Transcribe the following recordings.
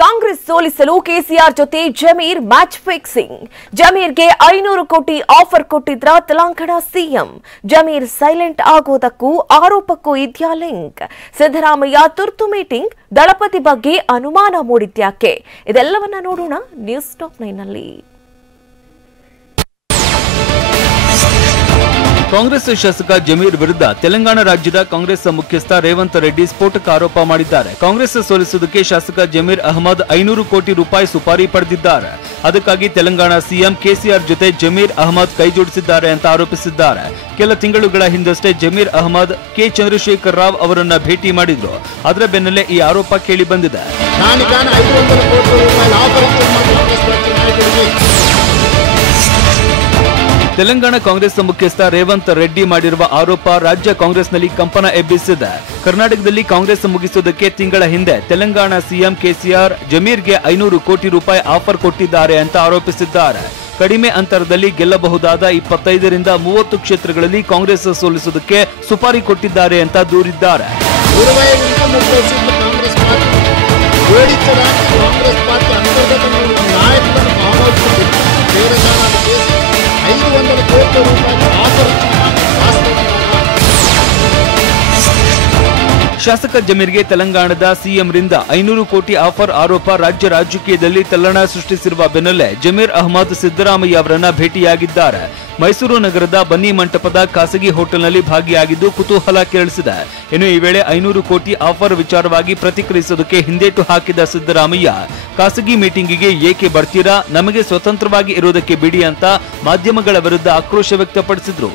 ಕಾಂಗ್ರೆಸ್ ಸೋಲಿಸಲು ಕೆಸಿಆರ್ ಜೊತೆ Zameer match fixing. ಜಮೀರ್ಗೆ 500 ಕೋಟಿ ಆಫರ್ ಕೊಟ್ಟಿದ್ರ ತೆಲಂಗಾಣ ಸಿಎಂ. ಜಮೀರ್ ಸೈಲೆಂಟ್ ಆಗೋದಕ್ಕೂ ಆರೋಪಕ್ಕೂ ಇದ್ಯಾ ಲಿಂಕ್? ಸಿದ್ದರಾಮಯ್ಯ ತುರ್ತು ಮೀಟಿಂಗ್, ದಳಪತಿ ಬಗ್ಗೆ ಅನುಮಾನ ಮೂಡಿದ್ಯಾಕೆ? ಇದೆಲ್ಲವನ್ನ ನೋಡೋಣ ನ್ಯೂಸ್ ಟಾಪ್ 9 ನಲ್ಲಿ. ಕಾಂಗ್ರೆಸ್ ಶಾಸಕ ಜಮೀರ್ ವಿರುದ್ಧ ತೆಲಂಗಾಣ ರಾಜ್ಯದ ಕಾಂಗ್ರೆಸ್ ಮುಖ್ಯಸ್ಥ ರೇವಂತ್ ರೆಡ್ಡಿ ಸ್ಫೋಟಕ ಆರೋಪ ಮಾಡಿದ್ದಾರೆ. ಕಾಂಗ್ರೆಸ್ ಸೋಲಿಸುವುದಕ್ಕೆ ಶಾಸಕ ಜಮೀರ್ ಅಹಮದ್ 500 ಕೋಟಿ ರೂಪಾಯಿ ಸುಪಾರಿ ಪಡೆದಿದ್ದಾರೆ. ಅದಕ್ಕಾಗಿ ತೆಲಂಗಾಣ ಸಿಎಂ ಕೆಸಿಆರ್ ಜೊತೆ ಜಮೀರ್ ಅಹಮದ್ ಕೈಜೋಡಿಸಿದ್ದಾರೆ ಅಂತ ಆರೋಪಿಸಿದ್ದಾರೆ. ಕೆಲ ತಿಂಗಳುಗಳ ಹಿಂದಷ್ಟೇ ಜಮೀರ್ ಅಹಮದ್ ಕೆ ಚಂದ್ರಶೇಖರ್ ರಾವ್ ಅವರನ್ನ ಭೇಟಿ ಮಾಡಿದ್ರು. ಅದರ ಬೆನ್ನಲ್ಲೇ ಈ ಆರೋಪ ಕೇಳಿ ಬಂದಿದೆ. ತೆಲಂಗಾಣ ಕಾಂಗ್ರೆಸ್ ಮುಖ್ಯಸ್ಥ ರೇವಂತ್ ರೆಡ್ಡಿ ಮಾಡಿರುವ ಆರೋಪ ರಾಜ್ಯ ಕಾಂಗ್ರೆಸ್ನಲ್ಲಿ ಕಂಪನ ಎಬ್ಬಿಸಿದೆ. ಕರ್ನಾಟಕದಲ್ಲಿ ಕಾಂಗ್ರೆಸ್ ಮುಗಿಸುವುದಕ್ಕೆ ತಿಂಗಳ ಹಿಂದೆ ತೆಲಂಗಾಣ ಸಿಎಂ ಕೆಸಿಆರ್ ಜಮೀರ್ಗೆ 500 ಕೋಟಿ ರೂಪಾಯಿ ಆಫರ್ ಕೊಟ್ಟಿದ್ದಾರೆ ಅಂತ ಆರೋಪಿಸಿದ್ದಾರೆ. ಕಡಿಮೆ ಅಂತರದಲ್ಲಿ ಗೆಲ್ಲಬಹುದಾದ 25ರಿಂದ 30 ಕ್ಷೇತ್ರಗಳಲ್ಲಿ ಕಾಂಗ್ರೆಸ್ ಸೋಲಿಸುವುದಕ್ಕೆ ಸುಪಾರಿ ಕೊಟ್ಟಿದ್ದಾರೆ ಅಂತ ದೂರಿದ್ದಾರೆ. ಶಾಸಕ ಜಮೀರ್ಗೆ ತೆಲಂಗಾಣದ ಸಿಎಂರಿಂದ 500 ಕೋಟಿ ಆಫರ್ ಆರೋಪ ರಾಜ್ಯ ರಾಜಕೀಯದಲ್ಲಿ ತಲ್ಲಣ ಸೃಷ್ಟಿಸಿರುವ ಬೆನ್ನಲ್ಲೇ ಜಮೀರ್ ಅಹಮದ್ ಸಿದ್ದರಾಮಯ್ಯ ಅವರನ್ನ ಭೇಟಿಯಾಗಿದ್ದಾರೆ. ಮೈಸೂರು ನಗರದ ಬನ್ನಿ ಮಂಟಪದ ಖಾಸಗಿ ಹೋಟೆಲ್ನಲ್ಲಿ ಭಾಗಿಯಾಗಿದ್ದು ಕುತೂಹಲ ಕೆರಳಿಸಿದೆ. ಇನ್ನು ಈ ವೇಳೆ 500 ಕೋಟಿ ಆಫರ್ ವಿಚಾರವಾಗಿ ಪ್ರತಿಕ್ರಿಯಿಸುವುದಕ್ಕೆ ಹಿಂದೇಟು ಹಾಕಿದ ಸಿದ್ದರಾಮಯ್ಯ, ಖಾಸಗಿ ಮೀಟಿಂಗಿಗೆ ಏಕೆ ಬರ್ತೀರಾ, ನಮಗೆ ಸ್ವತಂತ್ರವಾಗಿ ಇರೋದಕ್ಕೆ ಬಿಡಿ ಅಂತ ಮಾಧ್ಯಮಗಳ ವಿರುದ್ಧ ಆಕ್ರೋಶ ವ್ಯಕ್ತಪಡಿಸಿದ್ರು.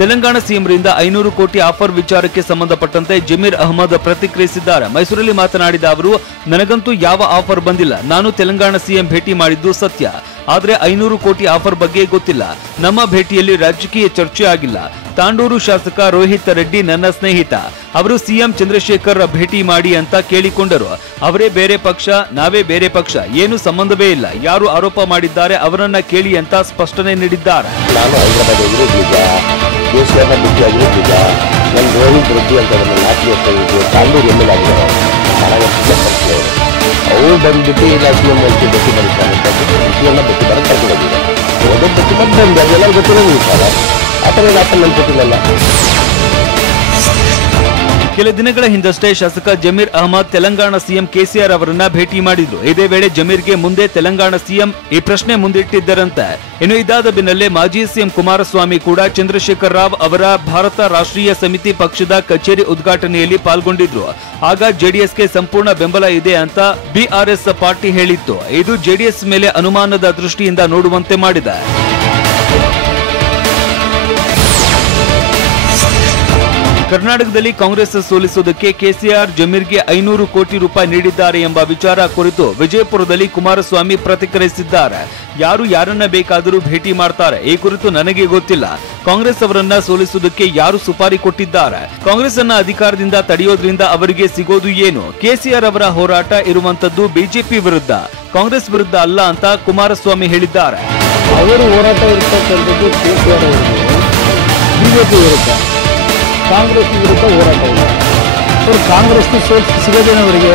ತೆಲಂಗಾಣ ಸಿಎಂರಿಂದ 500 ಕೋಟಿ ಆಫರ್ ವಿಚಾರಕ್ಕೆ ಸಂಬಂಧಪಟ್ಟಂತೆ ಜಮೀರ್ ಅಹಮದ್ ಪ್ರತಿಕ್ರಿಯಿಸಿದ್ದಾರೆ. ಮೈಸೂರಲ್ಲಿ ಮಾತನಾಡಿದ ಅವರು, ನನಗಂತೂ ಯಾವ ಆಫರ್ ಬಂದಿಲ್ಲ. ನಾನು ತೆಲಂಗಾಣ ಸಿಎಂ ಭೇಟಿ ಮಾಡಿದ್ದು ಸತ್ಯ, ಆದ್ರೆ 500 ಕೋಟಿ ಆಫರ್ ಬಗ್ಗೆ ಗೊತ್ತಿಲ್ಲ. ನಮ್ಮ ಭೇಟಿಯಲ್ಲಿ ರಾಜಕೀಯ ಚರ್ಚೆ ಆಗಿಲ್ಲ. ತಾಂಡೂರು ಶಾಸಕ ರೋಹಿತ್ ರೆಡ್ಡಿ ನನ್ನ ಸ್ನೇಹಿತ. ಅವರು ಸಿಎಂ ಚಂದ್ರಶೇಖರ್ ಭೇಟಿ ಮಾಡಿ ಅಂತ ಕೇಳಿಕೊಂಡರು. ಅವರೇ ಬೇರೆ ಪಕ್ಷ, ನಾವೇ ಬೇರೆ ಪಕ್ಷ, ಏನು ಸಂಬಂಧವೇ ಇಲ್ಲ. ಯಾರು ಆರೋಪ ಮಾಡಿದ್ದಾರೆ ಅವರನ್ನ ಕೇಳಿ ಅಂತ ಸ್ಪಷ್ಟನೆ ನೀಡಿದ್ದಾರೆ. ರೋಹಿತ್ ರೆಡ್ಡಿ ಅಂತ ತಾಂಡೂರು ಎಮ್ಮೆಲ್ ಆಗಿದ್ದಾರೆ. ಅವ್ರು ಬಂದ್ಬಿಟ್ಟು ಇಲ್ಲ ಸಿಎಂ ಅಂತ ಭೇಟಿ ಮಾಡಿದ್ದಾರೆ ವಿಷಯನ ಭೇಟಿ ಬರೋದು ಕರ್ಕೊಂಡೋಗಿದ್ದಾರೆ. ಓದೋ ಭೇಟಿ ಮಾಡಿ ಬಂದು ಎಲ್ಲರೂ ಗೊತ್ತಿರೋ ವಿಚಾರ ಆ ಥರ ನನ್ಗೆ ಗೊತ್ತಿಲ್ಲಲ್ಲ. ಕೆಲ ದಿನಗಳ ಹಿಂದಷ್ಟೇ ಶಾಸಕ ಜಮೀರ್ ಅಹಮದ್ ತೆಲಂಗಾಣ ಸಿಎಂ ಕೆಸಿಆರ್ ಅವರನ್ನ ಭೇಟಿ ಮಾಡಿದ್ರು. ಇದೇ ವೇಳೆ ಜಮೀರ್ಗೆ ಮುಂದೆ ತೆಲಂಗಾಣ ಸಿಎಂ ಈ ಪ್ರಶ್ನೆ ಮುಂದಿಟ್ಟಿದ್ದರಂತೆ. ಇನ್ನು ಇದಾದ ಬೆನ್ನಲ್ಲೇ ಮಾಜಿ ಸಿಎಂ ಕುಮಾರಸ್ವಾಮಿ ಕೂಡ ಚಂದ್ರಶೇಖರ್ ರಾವ್ ಅವರ ಭಾರತ ರಾಷ್ಟ್ರೀಯ ಸಮಿತಿ ಪಕ್ಷದ ಕಚೇರಿ ಉದ್ಘಾಟನೆಯಲ್ಲಿ ಪಾಲ್ಗೊಂಡಿದ್ರು. ಆಗ ಜೆಡಿಎಸ್ಗೆ ಸಂಪೂರ್ಣ ಬೆಂಬಲ ಇದೆ ಅಂತ ಬಿಆರ್ಎಸ್ ಪಾರ್ಟಿ ಹೇಳಿತ್ತು. ಇದು ಜೆಡಿಎಸ್ ಮೇಲೆ ಅನುಮಾನದ ದೃಷ್ಟಿಯಿಂದ ನೋಡುವಂತೆ ಮಾಡಿದೆ. ಕರ್ನಾಟಕದಲ್ಲಿ ಕಾಂಗ್ರೆಸ್ ಸೋಲಿಸುವುದಕ್ಕೆ ಕೆಸಿಆರ್ ಜಮೀರ್ಗೆ 500 ಕೋಟಿ ರೂಪಾಯಿ ನೀಡಿದ್ದಾರೆ ಎಂಬ ವಿಚಾರ ಕುರಿತು ವಿಜಯಪುರದಲ್ಲಿ ಕುಮಾರಸ್ವಾಮಿ ಪ್ರತಿಕ್ರಿಯಿಸಿದ್ದಾರೆ. ಯಾರು ಯಾರನ್ನ ಬೇಕಾದರೂ ಭೇಟಿ ಮಾಡ್ತಾರೆ, ಈ ಕುರಿತು ನನಗೆ ಗೊತ್ತಿಲ್ಲ. ಕಾಂಗ್ರೆಸ್ ಅವರನ್ನ ಸೋಲಿಸುವುದಕ್ಕೆ ಯಾರು ಸುಪಾರಿ ಕೊಟ್ಟಿದ್ದಾರೆ? ಕಾಂಗ್ರೆಸ್ ಅನ್ನ ಅಧಿಕಾರದಿಂದ ತಡೆಯೋದ್ರಿಂದ ಅವರಿಗೆ ಸಿಗೋದು ಏನು? ಕೆಸಿಆರ್ ಅವರ ಹೋರಾಟ ಇರುವಂತದ್ದು ಬಿಜೆಪಿ ವಿರುದ್ಧ, ಕಾಂಗ್ರೆಸ್ ವಿರುದ್ಧ ಅಲ್ಲ ಅಂತ ಕುಮಾರಸ್ವಾಮಿ ಹೇಳಿದ್ದಾರೆ. ಅವರು ಹೋರಾಟ ಇರ್ತಕ್ಕಂಥದ್ದು ಕೆಸಿಆರ್ ಬಿಜೆಪಿ ವಿರುದ್ಧ, ಕಾಂಗ್ರೆಸ್ ವಿರುದ್ಧ ಹೋರಾಟ ಇದೆ. ಅವರು ಕಾಂಗ್ರೆಸ್ಗೆ ಸಿಗೋದೇನು ಅವರಿಗೆ?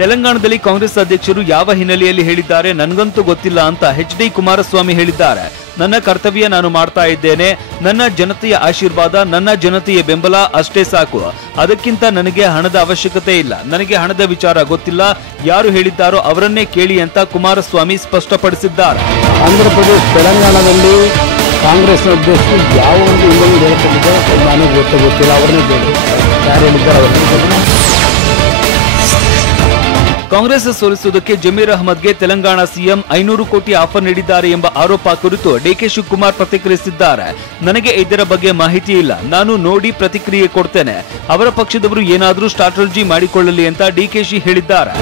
ತೆಲಂಗಾಣದಲ್ಲಿ ಕಾಂಗ್ರೆಸ್ ಅಧ್ಯಕ್ಷರು ಯಾವ ಹಿನ್ನೆಲೆಯಲ್ಲಿ ಹೇಳಿದ್ದಾರೆ ನನಗಂತೂ ಗೊತ್ತಿಲ್ಲ ಅಂತ ಎಚ್.ಡಿ. ಕುಮಾರಸ್ವಾಮಿ ಹೇಳಿದ್ದಾರೆ. ನನ್ನ ಕರ್ತವ್ಯ ನಾನು ಮಾಡ್ತಾ ಇದ್ದೇನೆ. ನನ್ನ ಜನತೆಯ ಆಶೀರ್ವಾದ, ನನ್ನ ಜನತೆಯ ಬೆಂಬಲ ಅಷ್ಟೇ ಸಾಕು. ಅದಕ್ಕಿಂತ ನನಗೆ ಹಣದ ಅವಶ್ಯಕತೆ ಇಲ್ಲ. ನನಗೆ ಹಣದ ವಿಚಾರ ಗೊತ್ತಿಲ್ಲ. ಯಾರು ಹೇಳಿದ್ದಾರೋ ಅವರನ್ನೇ ಕೇಳಿ ಅಂತ ಕುಮಾರಸ್ವಾಮಿ ಸ್ಪಷ್ಟಪಡಿಸಿದ್ದಾರೆ. ಆಂಧ್ರ ಪ್ರದೇಶ, ತೆಲಂಗಾಣದಲ್ಲಿ ಕಾಂಗ್ರೆಸ್ ಅಧ್ಯಕ್ಷರು ಯಾವ ಒಂದು ಇನ್ನೊಂದು ಹೇಳ್ಕೊಂಡಿದೆ ನನಗೆ ಗೊತ್ತಿಲ್ಲ. ಅವರನ್ನೇ ಕೇಳಿ ಯಾರು ಹೇಳಿದ್ದಾರೆ ಅವ್ರನ್ನ. ಕಾಂಗ್ರೆಸ್ ಸೋಲಿಸುವುದಕ್ಕೆ ಜಮೀರ್ ಅಹಮದ್ಗೆ ತೆಲಂಗಾಣ ಸಿಎಂ 500 ಕೋಟಿ ಆಫರ್ ನೀಡಿದ್ದಾರೆ ಎಂಬ ಆರೋಪ ಕುರಿತು ಡಿಕೆ ಶಿವಕುಮಾರ್ ಪ್ರತಿಕ್ರಿಯಿಸಿದ್ದಾರೆ. ನನಗೆ ಇದರ ಬಗ್ಗೆ ಮಾಹಿತಿ ಇಲ್ಲ. ನಾನು ನೋಡಿ ಪ್ರತಿಕ್ರಿಯೆ ಕೊಡ್ತೇನೆ. ಅವರ ಪಕ್ಷದವರು ಏನಾದರೂ ಸ್ಟ್ರಾಟಜಿ ಮಾಡಿಕೊಳ್ಳಲಿ ಅಂತ ಡಿಕೆಶಿ ಹೇಳಿದ್ದಾರೆ.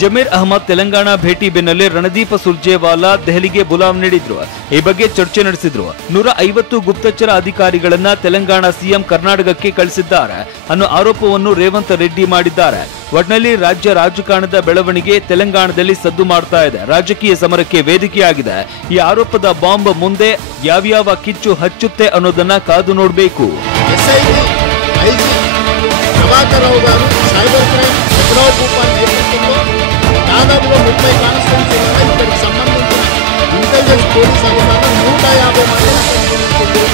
ಜಮೀರ್ ಅಹಮದ್ ತೆಲಂಗಾಣ ಭೇಟಿ ಬೆನ್ನಲ್ಲೇ ರಣದೀಪ ಸುರ್ಜೇವಾಲಾ ದೆಹಲಿಗೆ ಬುಲಾವ್ ನೀಡಿದ್ರು. ಈ ಬಗ್ಗೆ ಚರ್ಚೆ ನಡೆಸಿದ್ರು. 150 ಗುಪ್ತಚರ ಅಧಿಕಾರಿಗಳನ್ನ ತೆಲಂಗಾಣ ಸಿಎಂ ಕರ್ನಾಟಕಕ್ಕೆ ಕಳಿಸಿದ್ದಾರೆ ಅನ್ನೋ ಆರೋಪವನ್ನು ರೇವಂತ್ ರೆಡ್ಡಿ ಮಾಡಿದ್ದಾರೆ. ಒಟ್ನಲ್ಲಿ ರಾಜ್ಯ ರಾಜಕಾರಣದ ಬೆಳವಣಿಗೆ ತೆಲಂಗಾಣದಲ್ಲಿ ಸದ್ದು ಮಾಡ್ತಾ ಇದೆ, ರಾಜಕೀಯ ಸಮರಕ್ಕೆ ವೇದಿಕೆಯಾಗಿದೆ. ಈ ಆರೋಪದ ಬಾಂಬ್ ಮುಂದೆ ಯಾವ್ಯಾವ ಕಿಚ್ಚು ಹಚ್ಚುತ್ತೆ ಅನ್ನೋದನ್ನ ಕಾದು ನೋಡಬೇಕು. దాదాపుగా 30 కాన్స్టిట్యూన్సీలలో ఇక్కడికి సంబంధించిన ఇంటెలిజెన్స్ పోలీస్ అధికారులు 150 మంది.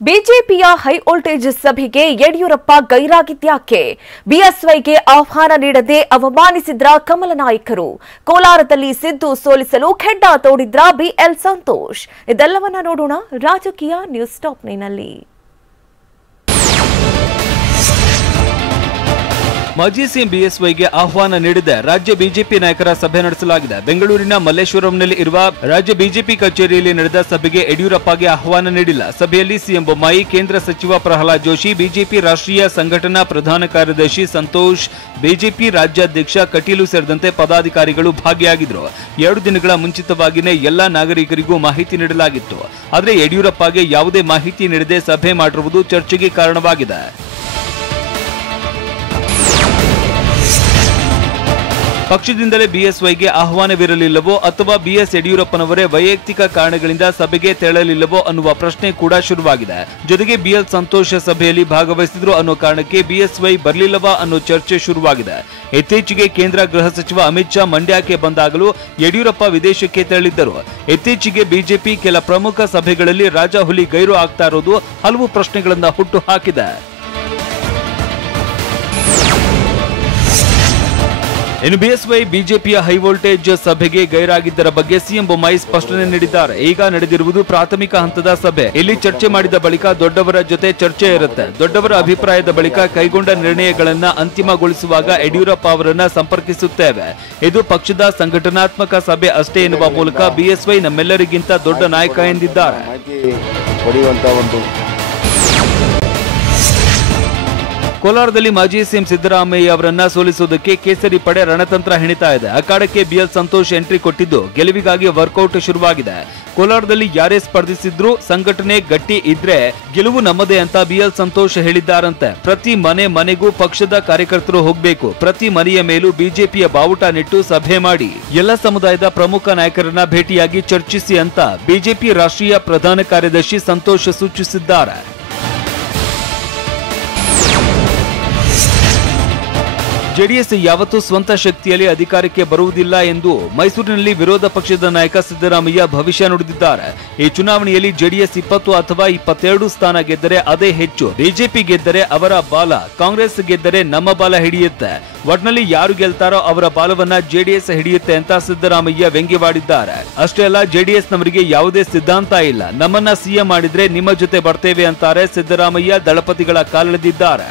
ಬಿಜೆಪಿಯ ಹೈ ವೋಲ್ಟೇಜ್ ಸಭೆಗೆ ಯಡಿಯೂರಪ್ಪ ಗೈರಾಗಿದ್ಯಾಕೆ? ಬಿಎಸ್ವೈಗೆ ಆಹ್ವಾನ ನೀಡದೆ ಅವಮಾನಿಸಿದ್ರ ಕಮಲ ನಾಯಕರು. ಕೋಲಾರದಲ್ಲಿ ಸಿದ್ದು ಸೋಲಿಸಲು ಖೆಡ್ಡ ತೋಡಿದ್ರ ಬಿಎಲ್ ಸಂತೋಷ್. ಇದೆಲ್ಲವನ್ನ ನೋಡೋಣ ರಾಜಕೀಯ ನ್ಯೂಸ್ ಟಾಪ್ 9ನಲ್ಲಿ. ಮಾಜಿ ಸಿಎಂ ಬಿಎಸ್ವೈಗೆ ಆಹ್ವಾನ ನೀಡಿದೆ ರಾಜ್ಯ ಬಿಜೆಪಿ ನಾಯಕರ ಸಭೆ ನಡೆಸಲಾಗಿದೆ. ಬೆಂಗಳೂರಿನ ಮಲ್ಲೇಶ್ವರಂನಲ್ಲಿ ಇರುವ ರಾಜ್ಯ ಬಿಜೆಪಿ ಕಚೇರಿಯಲ್ಲಿ ನಡೆದ ಸಭೆಗೆ ಯಡಿಯೂರಪ್ಪಗೆ ಆಹ್ವಾನ ನೀಡಿಲ್ಲ. ಸಭೆಯಲ್ಲಿ ಸಿಎಂ ಬೊಮ್ಮಾಯಿ, ಕೇಂದ್ರ ಸಚಿವ ಪ್ರಹ್ಲಾದ್ ಜೋಶಿ, ಬಿಜೆಪಿ ರಾಷ್ಟ್ರೀಯ ಸಂಘಟನಾ ಪ್ರಧಾನ ಕಾರ್ಯದರ್ಶಿ ಸಂತೋಷ್, ಬಿಜೆಪಿ ರಾಜ್ಯಾಧ್ಯಕ್ಷ ಕಟೀಲು ಸೇರಿದಂತೆ ಪದಾಧಿಕಾರಿಗಳು ಭಾಗಿಯಾಗಿದ್ದರು. 2 ದಿನಗಳ ಮುಂಚಿತವಾಗಿಯೇ ಎಲ್ಲಾ ನಾಗರಿಕರಿಗೂ ಮಾಹಿತಿ ನೀಡಲಾಗಿತ್ತು. ಆದರೆ ಯಡಿಯೂರಪ್ಪಗೆ ಯಾವುದೇ ಮಾಹಿತಿ ನೀಡದೆ ಸಭೆ ಮಾಡಿರುವುದು ಚರ್ಚೆಗೆ ಕಾರಣವಾಗಿದೆ. ಪಕ್ಷದಿಂದಲೇ ಬಿಎಸ್ವೈಗೆ ಆಹ್ವಾನವಿರಲಿಲ್ಲವೋ ಅಥವಾ ಬಿಎಸ್ ಯಡಿಯೂರಪ್ಪನವರೇ ವೈಯಕ್ತಿಕ ಕಾರಣಗಳಿಂದ ಸಭೆಗೆ ತೆರಳಲಿಲ್ಲವೋ ಅನ್ನುವ ಪ್ರಶ್ನೆ ಕೂಡ ಶುರುವಾಗಿದೆ. ಜೊತೆಗೆ ಬಿಎಲ್ ಸಂತೋಷ ಸಭೆಯಲ್ಲಿ ಭಾಗವಹಿಸಿದ್ರು ಅನ್ನೋ ಕಾರಣಕ್ಕೆ ಬಿಎಸ್ವೈ ಬರಲಿಲ್ಲವಾ ಅನ್ನೋ ಚರ್ಚೆ ಶುರುವಾಗಿದೆ. ಇತ್ತೀಚೆಗೆ ಕೇಂದ್ರ ಗೃಹ ಸಚಿವ ಅಮಿತ್ ಶಾ ಮಂಡ್ಯಕ್ಕೆ ಬಂದಾಗಲೂ ಯಡಿಯೂರಪ್ಪ ವಿದೇಶಕ್ಕೆ ತೆರಳಿದ್ದರು. ಇತ್ತೀಚೆಗೆ ಬಿಜೆಪಿ ಕೆಲ ಪ್ರಮುಖ ಸಭೆಗಳಲ್ಲಿ ರಾಜಹುಲಿ ಗೈರು ಆಗ್ತಾ ಇರೋದು ಹಲವು ಪ್ರಶ್ನೆಗಳನ್ನ ಹುಟ್ಟು ಹಾಕಿದೆ. ಇನ್ನು ಬಿಎಸ್ವೈ ಬಿಜೆಪಿಯ ಹೈ ವೋಲ್ಟೇಜ್ ಸಭೆಗೆ ಗೈರಾಗಿದ್ದರ ಬಗ್ಗೆ ಸಿಎಂ ಬೊಮ್ಮಾಯಿ ಸ್ಪಷ್ಟನೆ ನೀಡಿದ್ದಾರೆ. ಈಗ ನಡೆದಿರುವುದು ಪ್ರಾಥಮಿಕ ಹಂತದ ಸಭೆ. ಇಲ್ಲಿ ಚರ್ಚೆ ಮಾಡಿದ ಬಳಿಕ ದೊಡ್ಡವರ ಜೊತೆ ಚರ್ಚೆ ಇರುತ್ತೆ. ದೊಡ್ಡವರ ಅಭಿಪ್ರಾಯದ ಬಳಿಕ ಕೈಗೊಂಡ ನಿರ್ಣಯಗಳನ್ನ ಅಂತಿಮಗೊಳಿಸುವಾಗ ಯಡಿಯೂರಪ್ಪ ಅವರನ್ನ ಸಂಪರ್ಕಿಸುತ್ತೇವೆ. ಇದು ಪಕ್ಷದ ಸಂಘಟನಾತ್ಮಕ ಸಭೆ ಅಷ್ಟೇ ಎನ್ನುವ ಮೂಲಕ ಬಿಎಸ್ವೈ ನಮ್ಮೆಲ್ಲರಿಗಿಂತ ದೊಡ್ಡ ನಾಯಕ ಎಂದಿದ್ದಾರೆ. ಕೋಲಾರದಲ್ಲಿ ಮಾಜಿ ಸಿಎಂ ಸಿದ್ದರಾಮಯ್ಯ ಅವರನ್ನ ಸೋಲಿಸುವುದಕ್ಕೆ ಕೇಸರಿ ಪಡೆ ರಣತಂತ್ರ ಹೆಣಿತಾ ಇದೆ. ಅಖಾಡಕ್ಕೆ ಬಿಎಲ್ ಸಂತೋಷ್ ಎಂಟ್ರಿ ಕೊಟ್ಟಿದ್ದು ಗೆಲುವಿಗಾಗಿ ವರ್ಕೌಟ್ ಶುರುವಾಗಿದೆ. ಕೋಲಾರದಲ್ಲಿ ಯಾರೇ ಸ್ಪರ್ಧಿಸಿದ್ರು ಸಂಘಟನೆ ಗಟ್ಟಿ ಇದ್ರೆ ಗೆಲುವು ನಮ್ಮದೇ ಅಂತ ಬಿಎಲ್ ಸಂತೋಷ್ ಹೇಳಿದ್ದಾರಂತೆ. ಪ್ರತಿ ಮನೆಗೂ ಪಕ್ಷದ ಕಾರ್ಯಕರ್ತರು ಹೋಗಬೇಕು. ಪ್ರತಿ ಮನೆಯ ಮೇಲೂ ಬಿಜೆಪಿಯ ಬಾವುಟ ನೆಟ್ಟು ಸಭೆ ಮಾಡಿ ಎಲ್ಲ ಸಮುದಾಯದ ಪ್ರಮುಖ ನಾಯಕರನ್ನ ಭೇಟಿಯಾಗಿ ಚರ್ಚಿಸಿ ಅಂತ ಬಿಜೆಪಿ ರಾಷ್ಟ್ರೀಯ ಪ್ರಧಾನ ಕಾರ್ಯದರ್ಶಿ ಸಂತೋಷ್ ಸೂಚಿಸಿದ್ದಾರೆ. ಜೆಡಿಎಸ್ ಯಾವತ್ತೂ ಸ್ವಂತ ಶಕ್ತಿಯಲ್ಲಿ ಅಧಿಕಾರಕ್ಕೆ ಬರುವುದಿಲ್ಲ ಎಂದು ಮೈಸೂರಿನಲ್ಲಿ ವಿರೋಧ ಪಕ್ಷದ ನಾಯಕ ಸಿದ್ದರಾಮಯ್ಯ ಭವಿಷ್ಯ ನುಡಿದಿದ್ದಾರೆ. ಈ ಚುನಾವಣೆಯಲ್ಲಿ ಜೆಡಿಎಸ್ 20 ಅಥವಾ 22 ಸ್ಥಾನ ಗೆದ್ದರೆ ಅದೇ ಹೆಚ್ಚು. ಬಿಜೆಪಿ ಗೆದ್ದರೆ ಅವರ ಬಾಲ, ಕಾಂಗ್ರೆಸ್ ಗೆದ್ದರೆ ನಮ್ಮ ಬಾಲ ಹಿಡಿಯುತ್ತೆ. ಒಟ್ನಲ್ಲಿ ಯಾರು ಗೆಲ್ತಾರೋ ಅವರ ಬಾಲವನ್ನ ಜೆಡಿಎಸ್ ಹಿಡಿಯುತ್ತೆ ಅಂತ ಸಿದ್ದರಾಮಯ್ಯ ವ್ಯಂಗ್ಯವಾಡಿದ್ದಾರೆ. ಅಷ್ಟೇ ಅಲ್ಲ, ಜೆಡಿಎಸ್ ನವರಿಗೆ ಯಾವುದೇ ಸಿದ್ಧಾಂತ ಇಲ್ಲ, ನಮ್ಮನ್ನ ಸಿಎಂ ಮಾಡಿದ್ರೆ ನಿಮ್ಮ ಜೊತೆ ಬರ್ತೇವೆ ಅಂತಾರೆ ಸಿದ್ದರಾಮಯ್ಯ ದಳಪತಿಗಳ ಕಾಲೆಳೆದಿದ್ದಾರೆ.